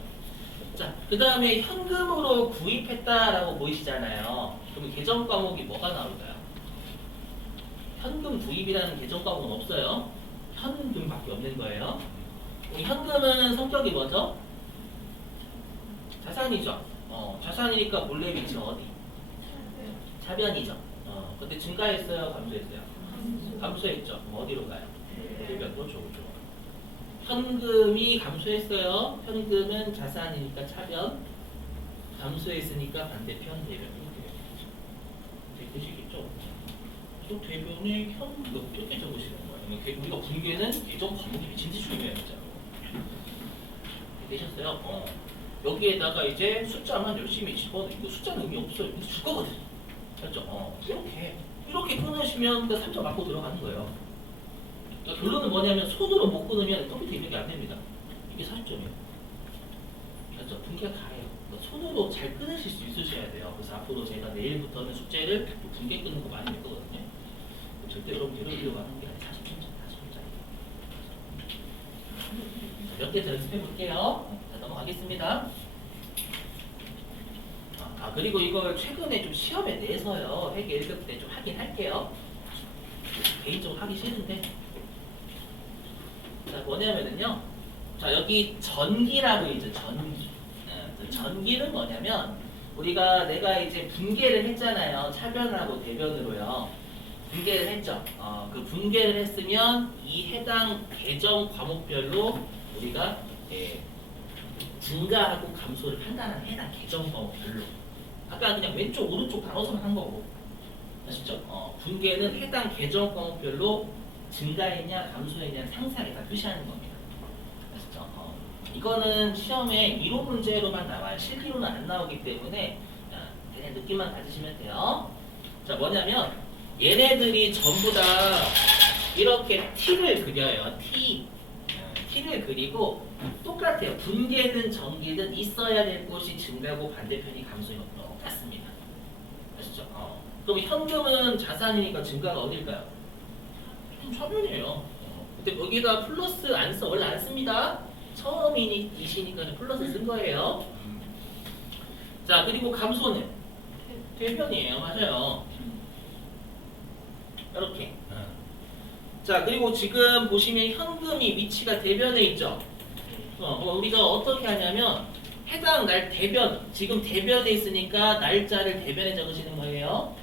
자, 그 다음에 현금으로 구입했다라고 보이시잖아요. 그럼 계정 과목이 뭐가 나올까요? 현금 구입이라는 계정 과목은 없어요. 현금밖에 없는 거예요. 현금은 성격이 뭐죠? 자산이죠. 자산이니까 본래 위치 어디? 차변이죠. 근데 증가했어요? 감소했어요? 감소했죠. 어디로 가요? 대변. 그렇죠. 현금이 감소했어요. 현금은 자산이니까 차변. 감소했으니까 반대편 대변. 이렇게 되시겠죠? 또 대변에 현금 이렇게 적으시는 거예요. 우리가 분계는 계정 과목이 미친듯이 중요해요. 되셨어요? 여기에다가 이제 숫자만 열심히 집어넣고 숫자는 의미 없어요. 이거 줄 거거든. 알죠? 이렇게 끊으시면 3점 맞고 들어가는 거예요. 그러니까 결론은 뭐냐면 손으로 못 끊으면 컴퓨터 입력이 안 됩니다. 이게 40점이에요. 알죠? 분계가 다예요. 그러니까 손으로 잘 끊으실 수 있으셔야 돼요. 그래서 앞으로 제가 내일부터는 숙제를 분계 끊는 거 많이 할 거거든요. 절대 여러분 데려오려고 하는 게 아니라 40점짜리. 몇 개 더 연습해 볼게요. 자, 넘어가겠습니다. 그리고 이걸 최근에 좀 시험에 내서요. 회계 1급 때 좀 하긴 할게요. 개인적으로 하기 싫은데. 자, 뭐냐면은요. 자, 여기 전기라고 있죠. 전기. 전기는 뭐냐면 내가 이제 분계를 했잖아요. 차변하고 대변으로요. 분계를 했죠. 그 분계를 했으면 이 해당 계정 과목별로 우리가 증가하고 감소를 판단하는 해당 계정 과목별로. 아까 그냥 왼쪽 오른쪽 나눠서만 한 거고. 아시죠? 분계는 해당 계정 과목별로 증가했냐 감소했냐 상세하게 다 표시하는 겁니다. 아시죠? 이거는 시험에 이론 문제로만 나와요. 실기로는 안 나오기 때문에 그냥 느낌만 가지시면 돼요. 자, 뭐냐면 얘네들이 전부 다 이렇게 T를 그려요. T를 그리고 똑같아요. 분계든 전기든 있어야 될 곳이 증가고 반대편이 감소인 건 똑같습니다. 아시죠? 그럼 현금은 자산이니까 증가가 어딜까요? 차변이에요. 근데 여기다 플러스 안 써. 원래 안 씁니다. 처음이시니까 플러스 쓴 거예요. 자, 그리고 감소는 대변이에요. 맞아요. 이렇게. 자, 그리고 지금 보시면 현금이 위치가 대변에 있죠. 우리가 어떻게 하냐면 해당 날 대변, 지금 대변에 있으니까 날짜를 대변에 적으시는 거예요.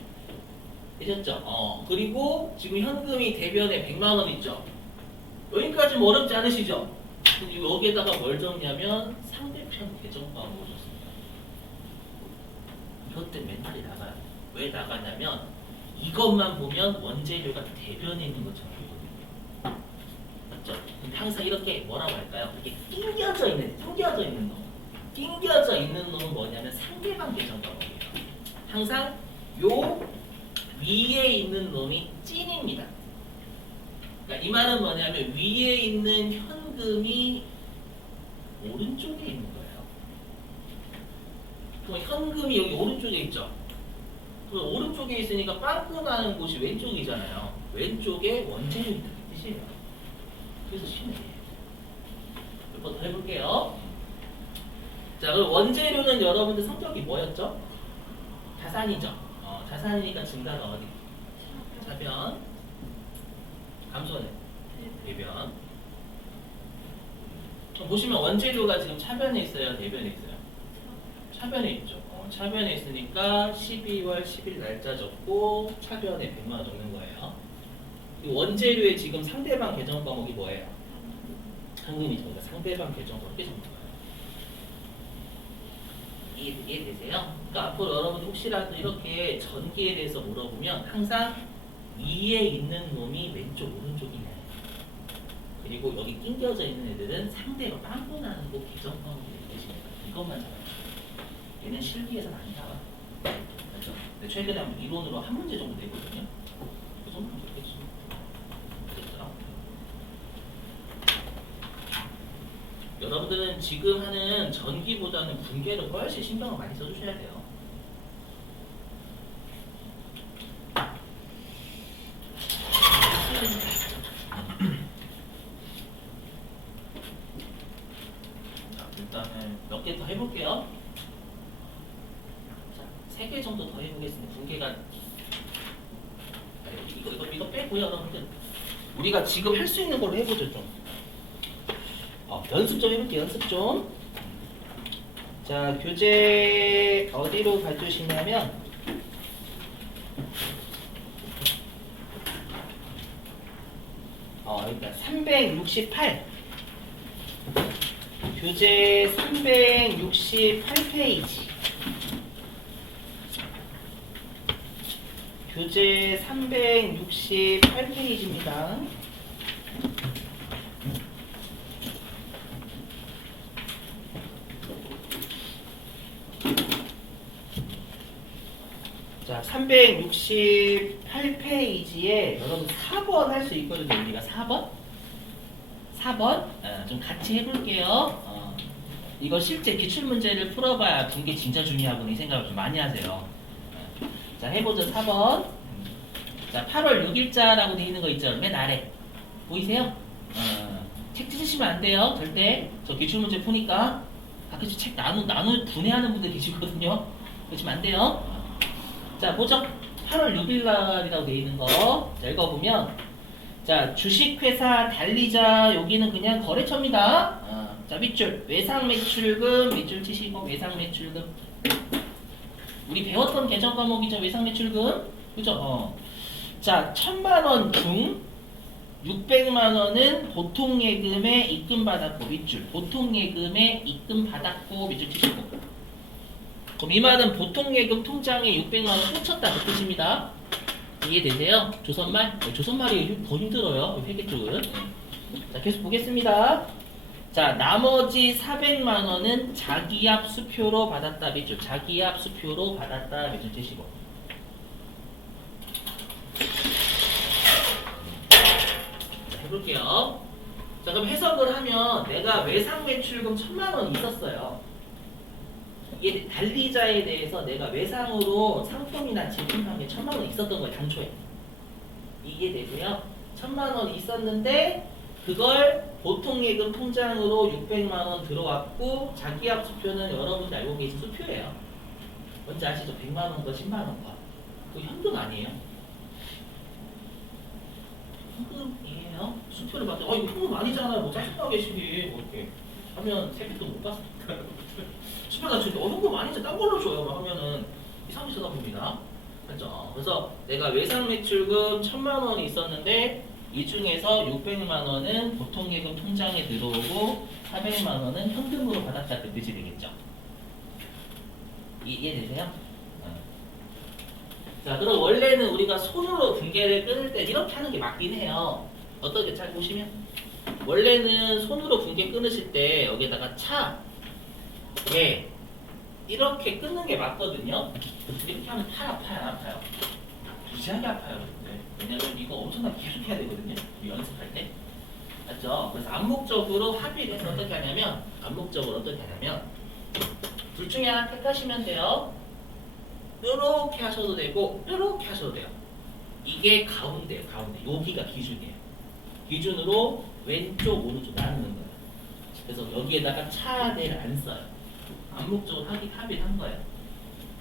되셨죠? 그리고 지금 현금이 대변에 100만 원 있죠. 여기까지 뭐 어렵지 않으시죠? 여기에다가 뭘 적냐면 상대편 계정과 오셨습니다. 이것 때문에 맨날이 나가요. 왜 나가냐면 이것만 보면 원재료가 대변에 있는 것처럼 보이거든요. 맞죠? 근데 항상 이렇게 뭐라고 할까요? 이렇게 낑겨져 있는 놈. 낑겨져 있는 놈은 뭐냐면 상대방 계정과 오예요. 항상 요 위에 있는 놈이 찐입니다. 그러니까 이 말은 뭐냐면 위에 있는 현금이 오른쪽에 있는 거예요. 그럼 현금이 여기 오른쪽에 있죠. 그럼 오른쪽에 있으니까 빵꾸 나는 곳이 왼쪽이잖아요. 왼쪽에 원재료 있다는 뜻이에요. 그래서 쉬워요. 몇 번 더 해볼게요. 자, 그럼 원재료는 여러분들 성격이 뭐였죠? 자산이죠. 자산이니까 증가가 어디? 차변. 감소는? 대변. 보시면 원재료가 지금 차변에 있어요? 대변에 있어요? 차변에 있죠. 차변에 있으니까 12월 10일 날짜 적고 차변에 100만 원 적는 거예요. 이 원재료의 지금 상대방 계정 과목이 뭐예요? 현금이죠. 상대방 계정 과목이 적는 거예요. 이해되세요? 그러니까 앞으로 여러분 혹시라도 이렇게 전기에 대해서 물어보면 항상 위에 있는 놈이 왼쪽 오른쪽이냐, 그리고 여기 낑겨져 있는 애들은 상대가 빵꾸 나는 거 기정과목이 되시니까 이것만 잡아주세요. 얘는 실기에서는 안 나와. 그렇죠? 근데 최근에 한번 이론으로 한 문제 정도 내거든요. 그 정도면 좋겠지. 알겠죠? 여러분들은 지금 하는 전기보다는 분계를 훨씬 신경을 많이 써주셔야 돼요. 자, 일단은 몇 개 더 해볼게요. 자, 3개 정도 더 해보겠습니다. 분계가 이거 빼고요. 여러분들 우리가 지금 할 수 있는 걸로 해보죠 좀. 연습 좀 해볼게요. 연습 좀. 자, 교재 어디로 가주시냐면 그러니까 368 교재 368페이지 교재 368페이지입니다. 자, 368페이지에 여러분 4번 할 수 있거든요. 우리가 4번? 4번? 좀 같이 해볼게요. 이거 실제 기출문제를 풀어봐야 분계 진짜 중요하구나 이 생각을 좀 많이 하세요. 자, 해보죠. 4번. 자, 8월 6일자라고 돼 있는 거 있죠? 맨 아래. 보이세요? 책 찢으시면 안 돼요. 절대. 저 기출문제 푸니까 가끔씩 책 분해하는 분들 계시거든요. 그러시면 안 돼요. 자, 보죠. 8월 6일 날이라고 돼 있는 거. 자, 읽어보면, 자, 주식회사 달리자. 여기는 그냥 거래처입니다. 자, 밑줄. 외상 매출금. 밑줄 치시고, 외상 매출금. 우리 배웠던 계정 과목이죠. 외상 매출금. 그죠? 자, 1000만원 중 600만원은 보통예금에 입금받았고, 밑줄. 보통예금에 입금받았고, 밑줄 치시고. 그럼 이 말은 보통예금 통장에 600만원 꽂혔다 그 뜻입니다. 이해되세요? 조선말? 조선말이 더 힘들어요. 회계 쪽은. 자, 계속 보겠습니다. 자, 나머지 400만원은 자기압 수표로 받았다. 밑줄. 자기압 수표로 받았다. 밑줄 치시고. 자, 해볼게요. 자, 그럼 해석을 하면 내가 외상 매출금 1000만원 있었어요. 얘 달리자에 대해서 내가 외상으로 상품이나 제품 판매 1000만원 있었던 거예요. 당초에. 이해되고요. 1000만원 있었는데 그걸 보통예금 통장으로 600만원 들어왔고 자기압 수표는 여러분들 알고 계신 수표예요. 뭔지 아시죠? 100만원과 10만원과. 그거 현금 아니에요? 현금이에요. 수표를 봤더니 이거 현금 아니잖아요. 뭐 짜증나 계시기 뭐 이렇게 하면 세뱃돈 못 받습니까? 수표가 주는데 현금 아니죠? 딴 걸로 줘요. 막 하면은 이상하게 쳐다봅니다. 그렇죠? 그래서 내가 외상 매출금 1000만원이 있었는데 이 중에서 600만원은 보통예금 통장에 들어오고 400만원은 현금으로 받았다 그 뜻이 되겠죠. 이해되세요? 자, 그럼 원래는 우리가 손으로 분계를 끊을 때 이렇게 하는 게 맞긴 해요. 어떻게 잘 보시면 원래는 손으로 분계 끊으실 때 여기에다가 차, 개 이렇게 끊는 게 맞거든요. 이렇게 하면 아파요. 무지하게 아파요. 왜냐면 이거 엄청나게 계속 해야 되거든요. 연습할 때. 맞죠? 그래서 암묵적으로 합의를 해서 어떻게 하냐면 둘 중에 하나 택하시면 돼요. 이렇게 하셔도 되고 이렇게 하셔도 돼요. 이게 가운데예요. 가운데. 여기가 기준이에요. 기준으로 왼쪽 오른쪽 나누는 거예요. 그래서 여기에다가 차대를 안 써요. 암묵적으로 합의를 한 거예요.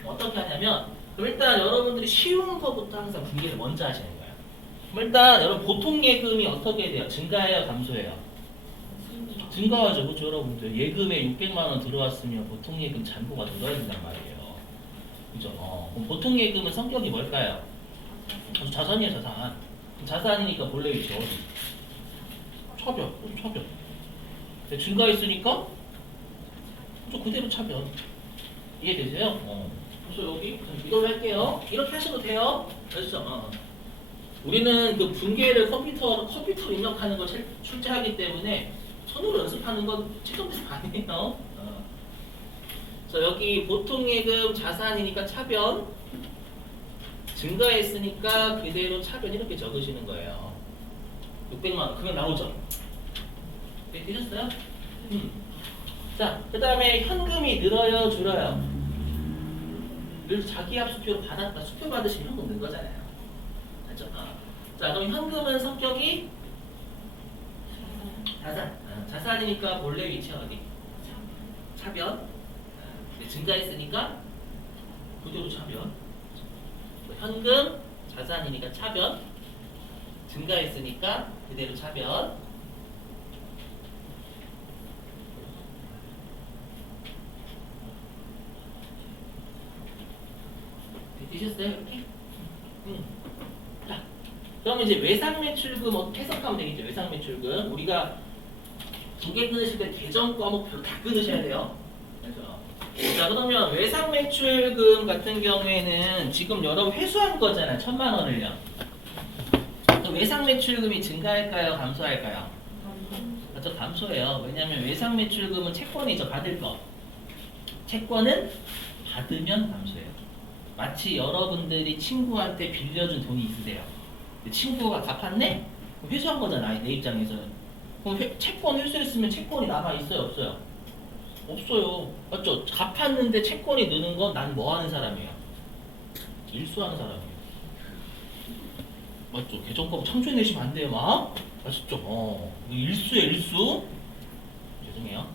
어떻게 하냐면 그럼 일단 여러분들이 쉬운 거부터 항상 분계를 먼저 하시는 거예요. 그럼 일단 여러분 보통 예금이 어떻게 돼요? 증가해요? 감소해요? 증가하죠. 그렇죠 여러분들. 예금에 600만원 들어왔으면 보통 예금 잔고가 늘어야 된단 말이에요. 그죠? 그럼 보통 예금은 성격이 뭘까요? 자산이에요. 자산. 자산이니까 본래 위치 어디? 차변. 차변. 증가했으니까 그대로 차변. 이해되세요? 그래서 여기 이걸로 할게요. 이렇게 하셔도 돼요. 그렇죠? 우리는 그 분계를 컴퓨터 입력하는 걸 출제하기 때문에 손으로 연습하는 건 최종대상 아니에요. 그래서 여기 보통예금 자산이니까 차변, 증가했으니까 그대로 차변 이렇게 적으시는 거예요. 600만 원 그건 나오죠. 네, 되셨어요? 자, 그 다음에 현금이 늘어요, 줄어요? 늘 자기압 수표로 받았다. 수표 받으시면 현금 는 거잖아요. 맞죠? 자, 그럼 현금은 성격이 자산. 자산이니까 본래 위치 어디? 차변. 증가했으니까 그대로 차변. 현금 자산이니까 차변. 증가했으니까 그대로 차변. 되셨어요? 이렇게? 자, 그럼 이제 외상매출금 해석하면 되겠죠. 외상매출금 우리가 두개 끊으실 때 계정 과목별로 다 끊으셔야 돼요. 그렇죠? 자, 그러면 외상매출금 같은 경우에는 지금 여러분 회수한 거잖아요. 1000만 원을요. 그럼 외상매출금이 증가할까요? 감소할까요? 그렇죠. 감소해요. 왜냐하면 외상매출금은 채권이죠. 받을 거. 채권은 받으면 감소해요. 마치 여러분들이 친구한테 빌려준 돈이 있으세요. 친구가 갚았네? 그럼 회수한 거잖아. 내 입장에서는. 그럼 채권 회수했으면 채권이 남아있어요? 없어요? 없어요. 맞죠? 갚았는데 채권이 느는 건 난 뭐 하는 사람이에요? 일수하는 사람이에요. 맞죠? 계정값 창조해내시면 안 돼요, 막? 아시죠? 일수예요, 일수. 죄송해요.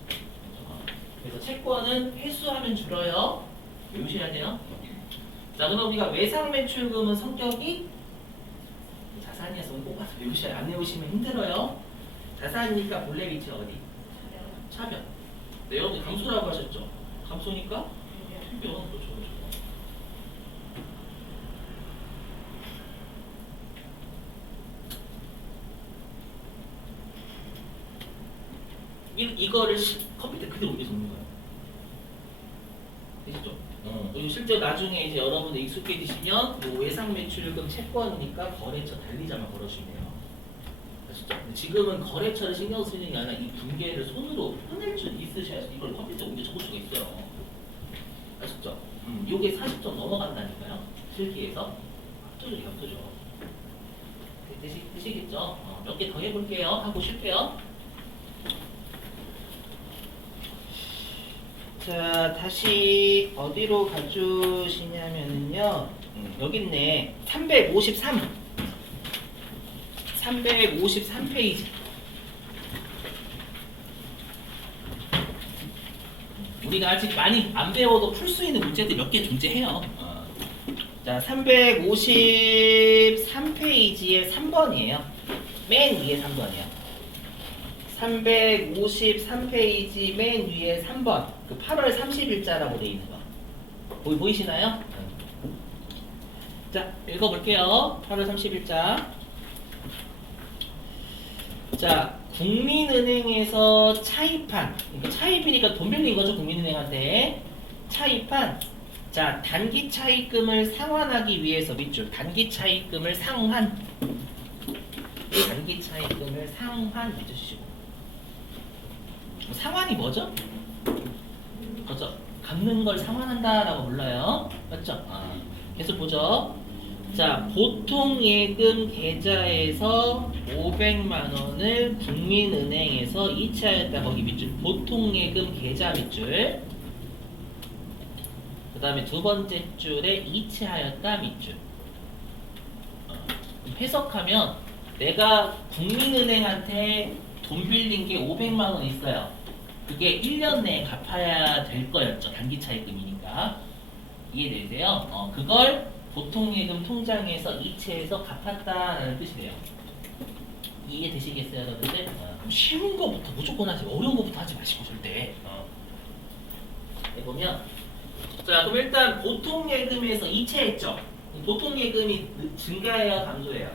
그래서 채권은 회수하면 줄어요. 외우셔야 돼요. 자, 그럼 우리가 외상매출금은 성격이 자산이어서 꼭 가서 외우셔야 안 외우시면 힘들어요. 자산이니까 본래 위치 어디? 차변. 네, 여러분 감소라고 하셨죠? 감소니까? 차변. 그렇죠. 이거를 컴퓨터에 그대로 옮겨 적는 거예요. 되시죠? 그리고 실제 나중에 이제 여러분들 익숙해지시면 뭐 외상매출금 채권이니까 거래처 달리자만 걸어주시면 돼요. 아시죠? 근데 지금은 거래처를 신경 쓰는 게 아니라 이 분계를 손으로 해낼 줄 있으셔야지 이걸 컴퓨터에 옮겨 적을 수가 있어요. 아시죠? 요게 40점 넘어간다니까요. 실기에서 압도적이죠. 되시겠죠? 몇 개 더 해볼게요. 하고 쉴게요. 자, 다시 어디로 가주시냐면요. 여기 있네. 353페이지. 우리가 아직 많이 안 배워도 풀 수 있는 문제들 몇 개 존재해요. 자, 353페이지의 3번이에요. 맨 위에 3번이에요. 353페이지 맨 위에 3번. 그 8월 30일자라고 되어 있는 거. 보이시나요? 자, 읽어볼게요. 8월 30일자. 자, 국민은행에서 차입한, 그러니까 차입이니까 돈 빌린 거죠, 국민은행한테. 차입한, 자, 단기 차입금을 상환하기 위해서 밑줄, 단기 차입금을 상환. 단기 차입금을 상환 해주시고. 상환이 뭐죠? 그렇죠. 갚는 걸 상환한다라고 불러요. 맞죠? 계속 보죠. 자, 보통예금 계좌에서 500만 원을 국민은행에서 이체하였다. 거기 밑줄. 보통예금 계좌 밑줄. 그 다음에 두 번째 줄에 이체하였다. 밑줄. 해석하면 내가 국민은행한테 돈 빌린 게 500만 원 있어요. 그게 1년 내에 갚아야 될 거였죠. 단기 차입금이니까. 이해되세요? 그걸 보통예금 통장에서 이체해서 갚았다라는 뜻이래요. 이해되시겠어요, 여러분들? 그럼 쉬운 거부터 무조건 하세요. 어려운 거부터 하지 마시고 절대. 해보면, 자, 그럼 일단 보통예금에서 이체했죠. 보통예금이 증가해야 감소해요.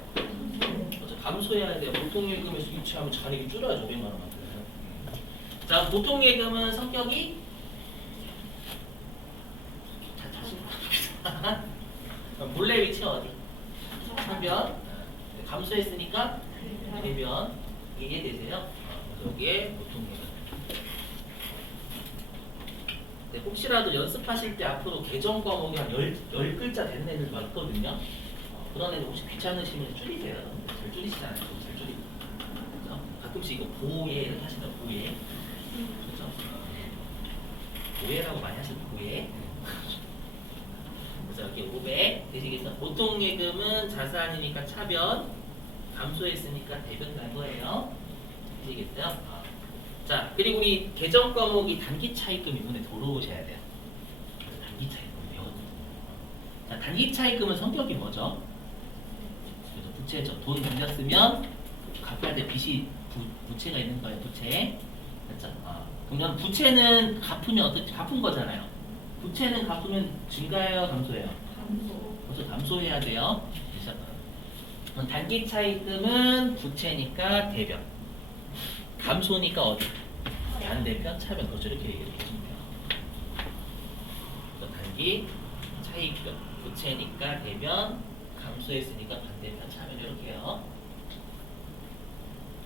감소해야 돼요. 보통예금에서 이체하면 잔액이 줄어야죠. 500만 원만큼. 자, 보통예금은 성격이 본래 위치 어디? 차변. 감소했으니까 대변. 이해되세요? 여기에 보통계획. 네, 혹시라도 연습하실 때 앞으로 개정 과목이 한 10글자 되는 애들 많거든요. 그런 애들 혹시 귀찮으시면 줄이세요. 잘 줄이시잖아요. 잘 줄이고. 그죠? 가끔씩 이거 보예 하시면 보예. 그죠? 보예라고 많이 하시는 보예. 그래서 이렇게 500 되시겠어? 보통 예금은 자산이니까 차변, 감소했으니까 대변 난 거예요. 되시겠어요? 자, 그리고 우리 개정 과목이 단기 차입금이 눈에 들어오셔야 돼요. 그래서 단기 차입금 배웠거든요. 자, 단기 차입금은 성격이 뭐죠? 그래서 부채죠. 돈 빌렸으면 갚아야 될 빚이 부채가 있는 거예요. 부채. 그렇죠? 그러면 부채는 갚으면 어떻게 갚은 거잖아요. 부채는 갚으면 증가해요, 감소해요? 감소. 그래서 감소해야 돼요. 그래서 그럼 단기 차입금은 부채니까 대변. 감소니까 어디? 반대편 차변. 그렇죠. 이렇게 얘기를 해주면 돼요. 또 단기 차입금 부채니까 대변, 감소했으니까 반대편 차변. 이렇게 해요.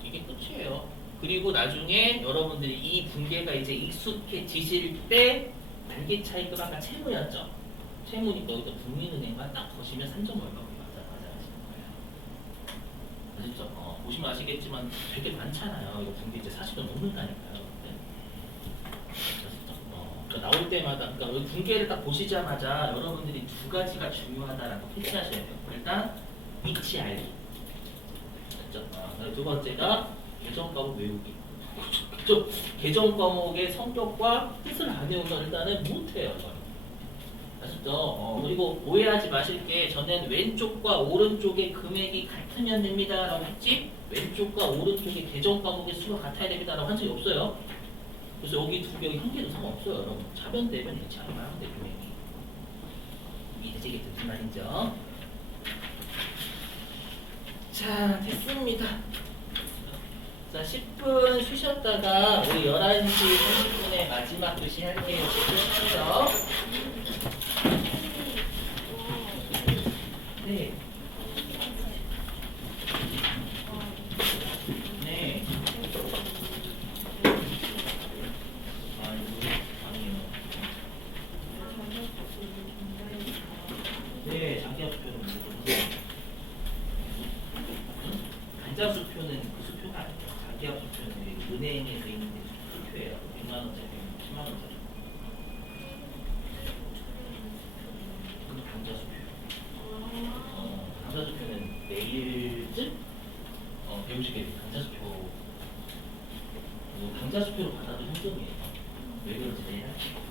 이게 끝이에요. 그리고 나중에 여러분들이 이 분계가 이제 익숙해지실 때 단기 차입금 아까 채무였죠. 채무니까 여기다 국민은행만 딱 보시면 3점 월급이 맞아가시는 거예요. 아시죠? 보시면 아시겠지만 되게 많잖아요. 이거 분기 이제 40점 넘는다니까요. 네. 그러니까 나올 때마다 그러니까 여기 분계를 딱 보시자마자 여러분들이 두 가지가 중요하다라고 캐치하셔야 돼요. 일단 위치 알기. 그렇죠? 두 번째가 개정 과목 외우기. 개정 과목의 성격과 뜻을 안 외우면 일단은 못해요. 아시죠? 그리고 오해하지 마실 게 전엔 왼쪽과 오른쪽의 금액이 같으면 됩니다 라고 했지 왼쪽과 오른쪽의 개정 과목의 수가 같아야 됩니다 라고 한 적이 없어요. 그래서 여기 두 개의 한 개도 상관없어요. 여러분 차변 대변 일치하면 하면 돼. 금액이 이해되시겠죠? 무슨 말인죠? 자, 됐습니다. 자, 10분 쉬셨다가 우리 11시 30분에 마지막 글씨 할게요. 쉬시죠. 네. 네. 네, 장기화수표는 간자수표는 그 수표가 아니에요. 장기화수표는 은행에서 있는 수표예요. 100만 원짜리, 10만 원짜리. 그건 간자수표. 강자수표는 내일쯤 배우시게 돼요. 강자수표. 강자수표로 받아도 현금이에요. 왜 그런지 내일 할게요.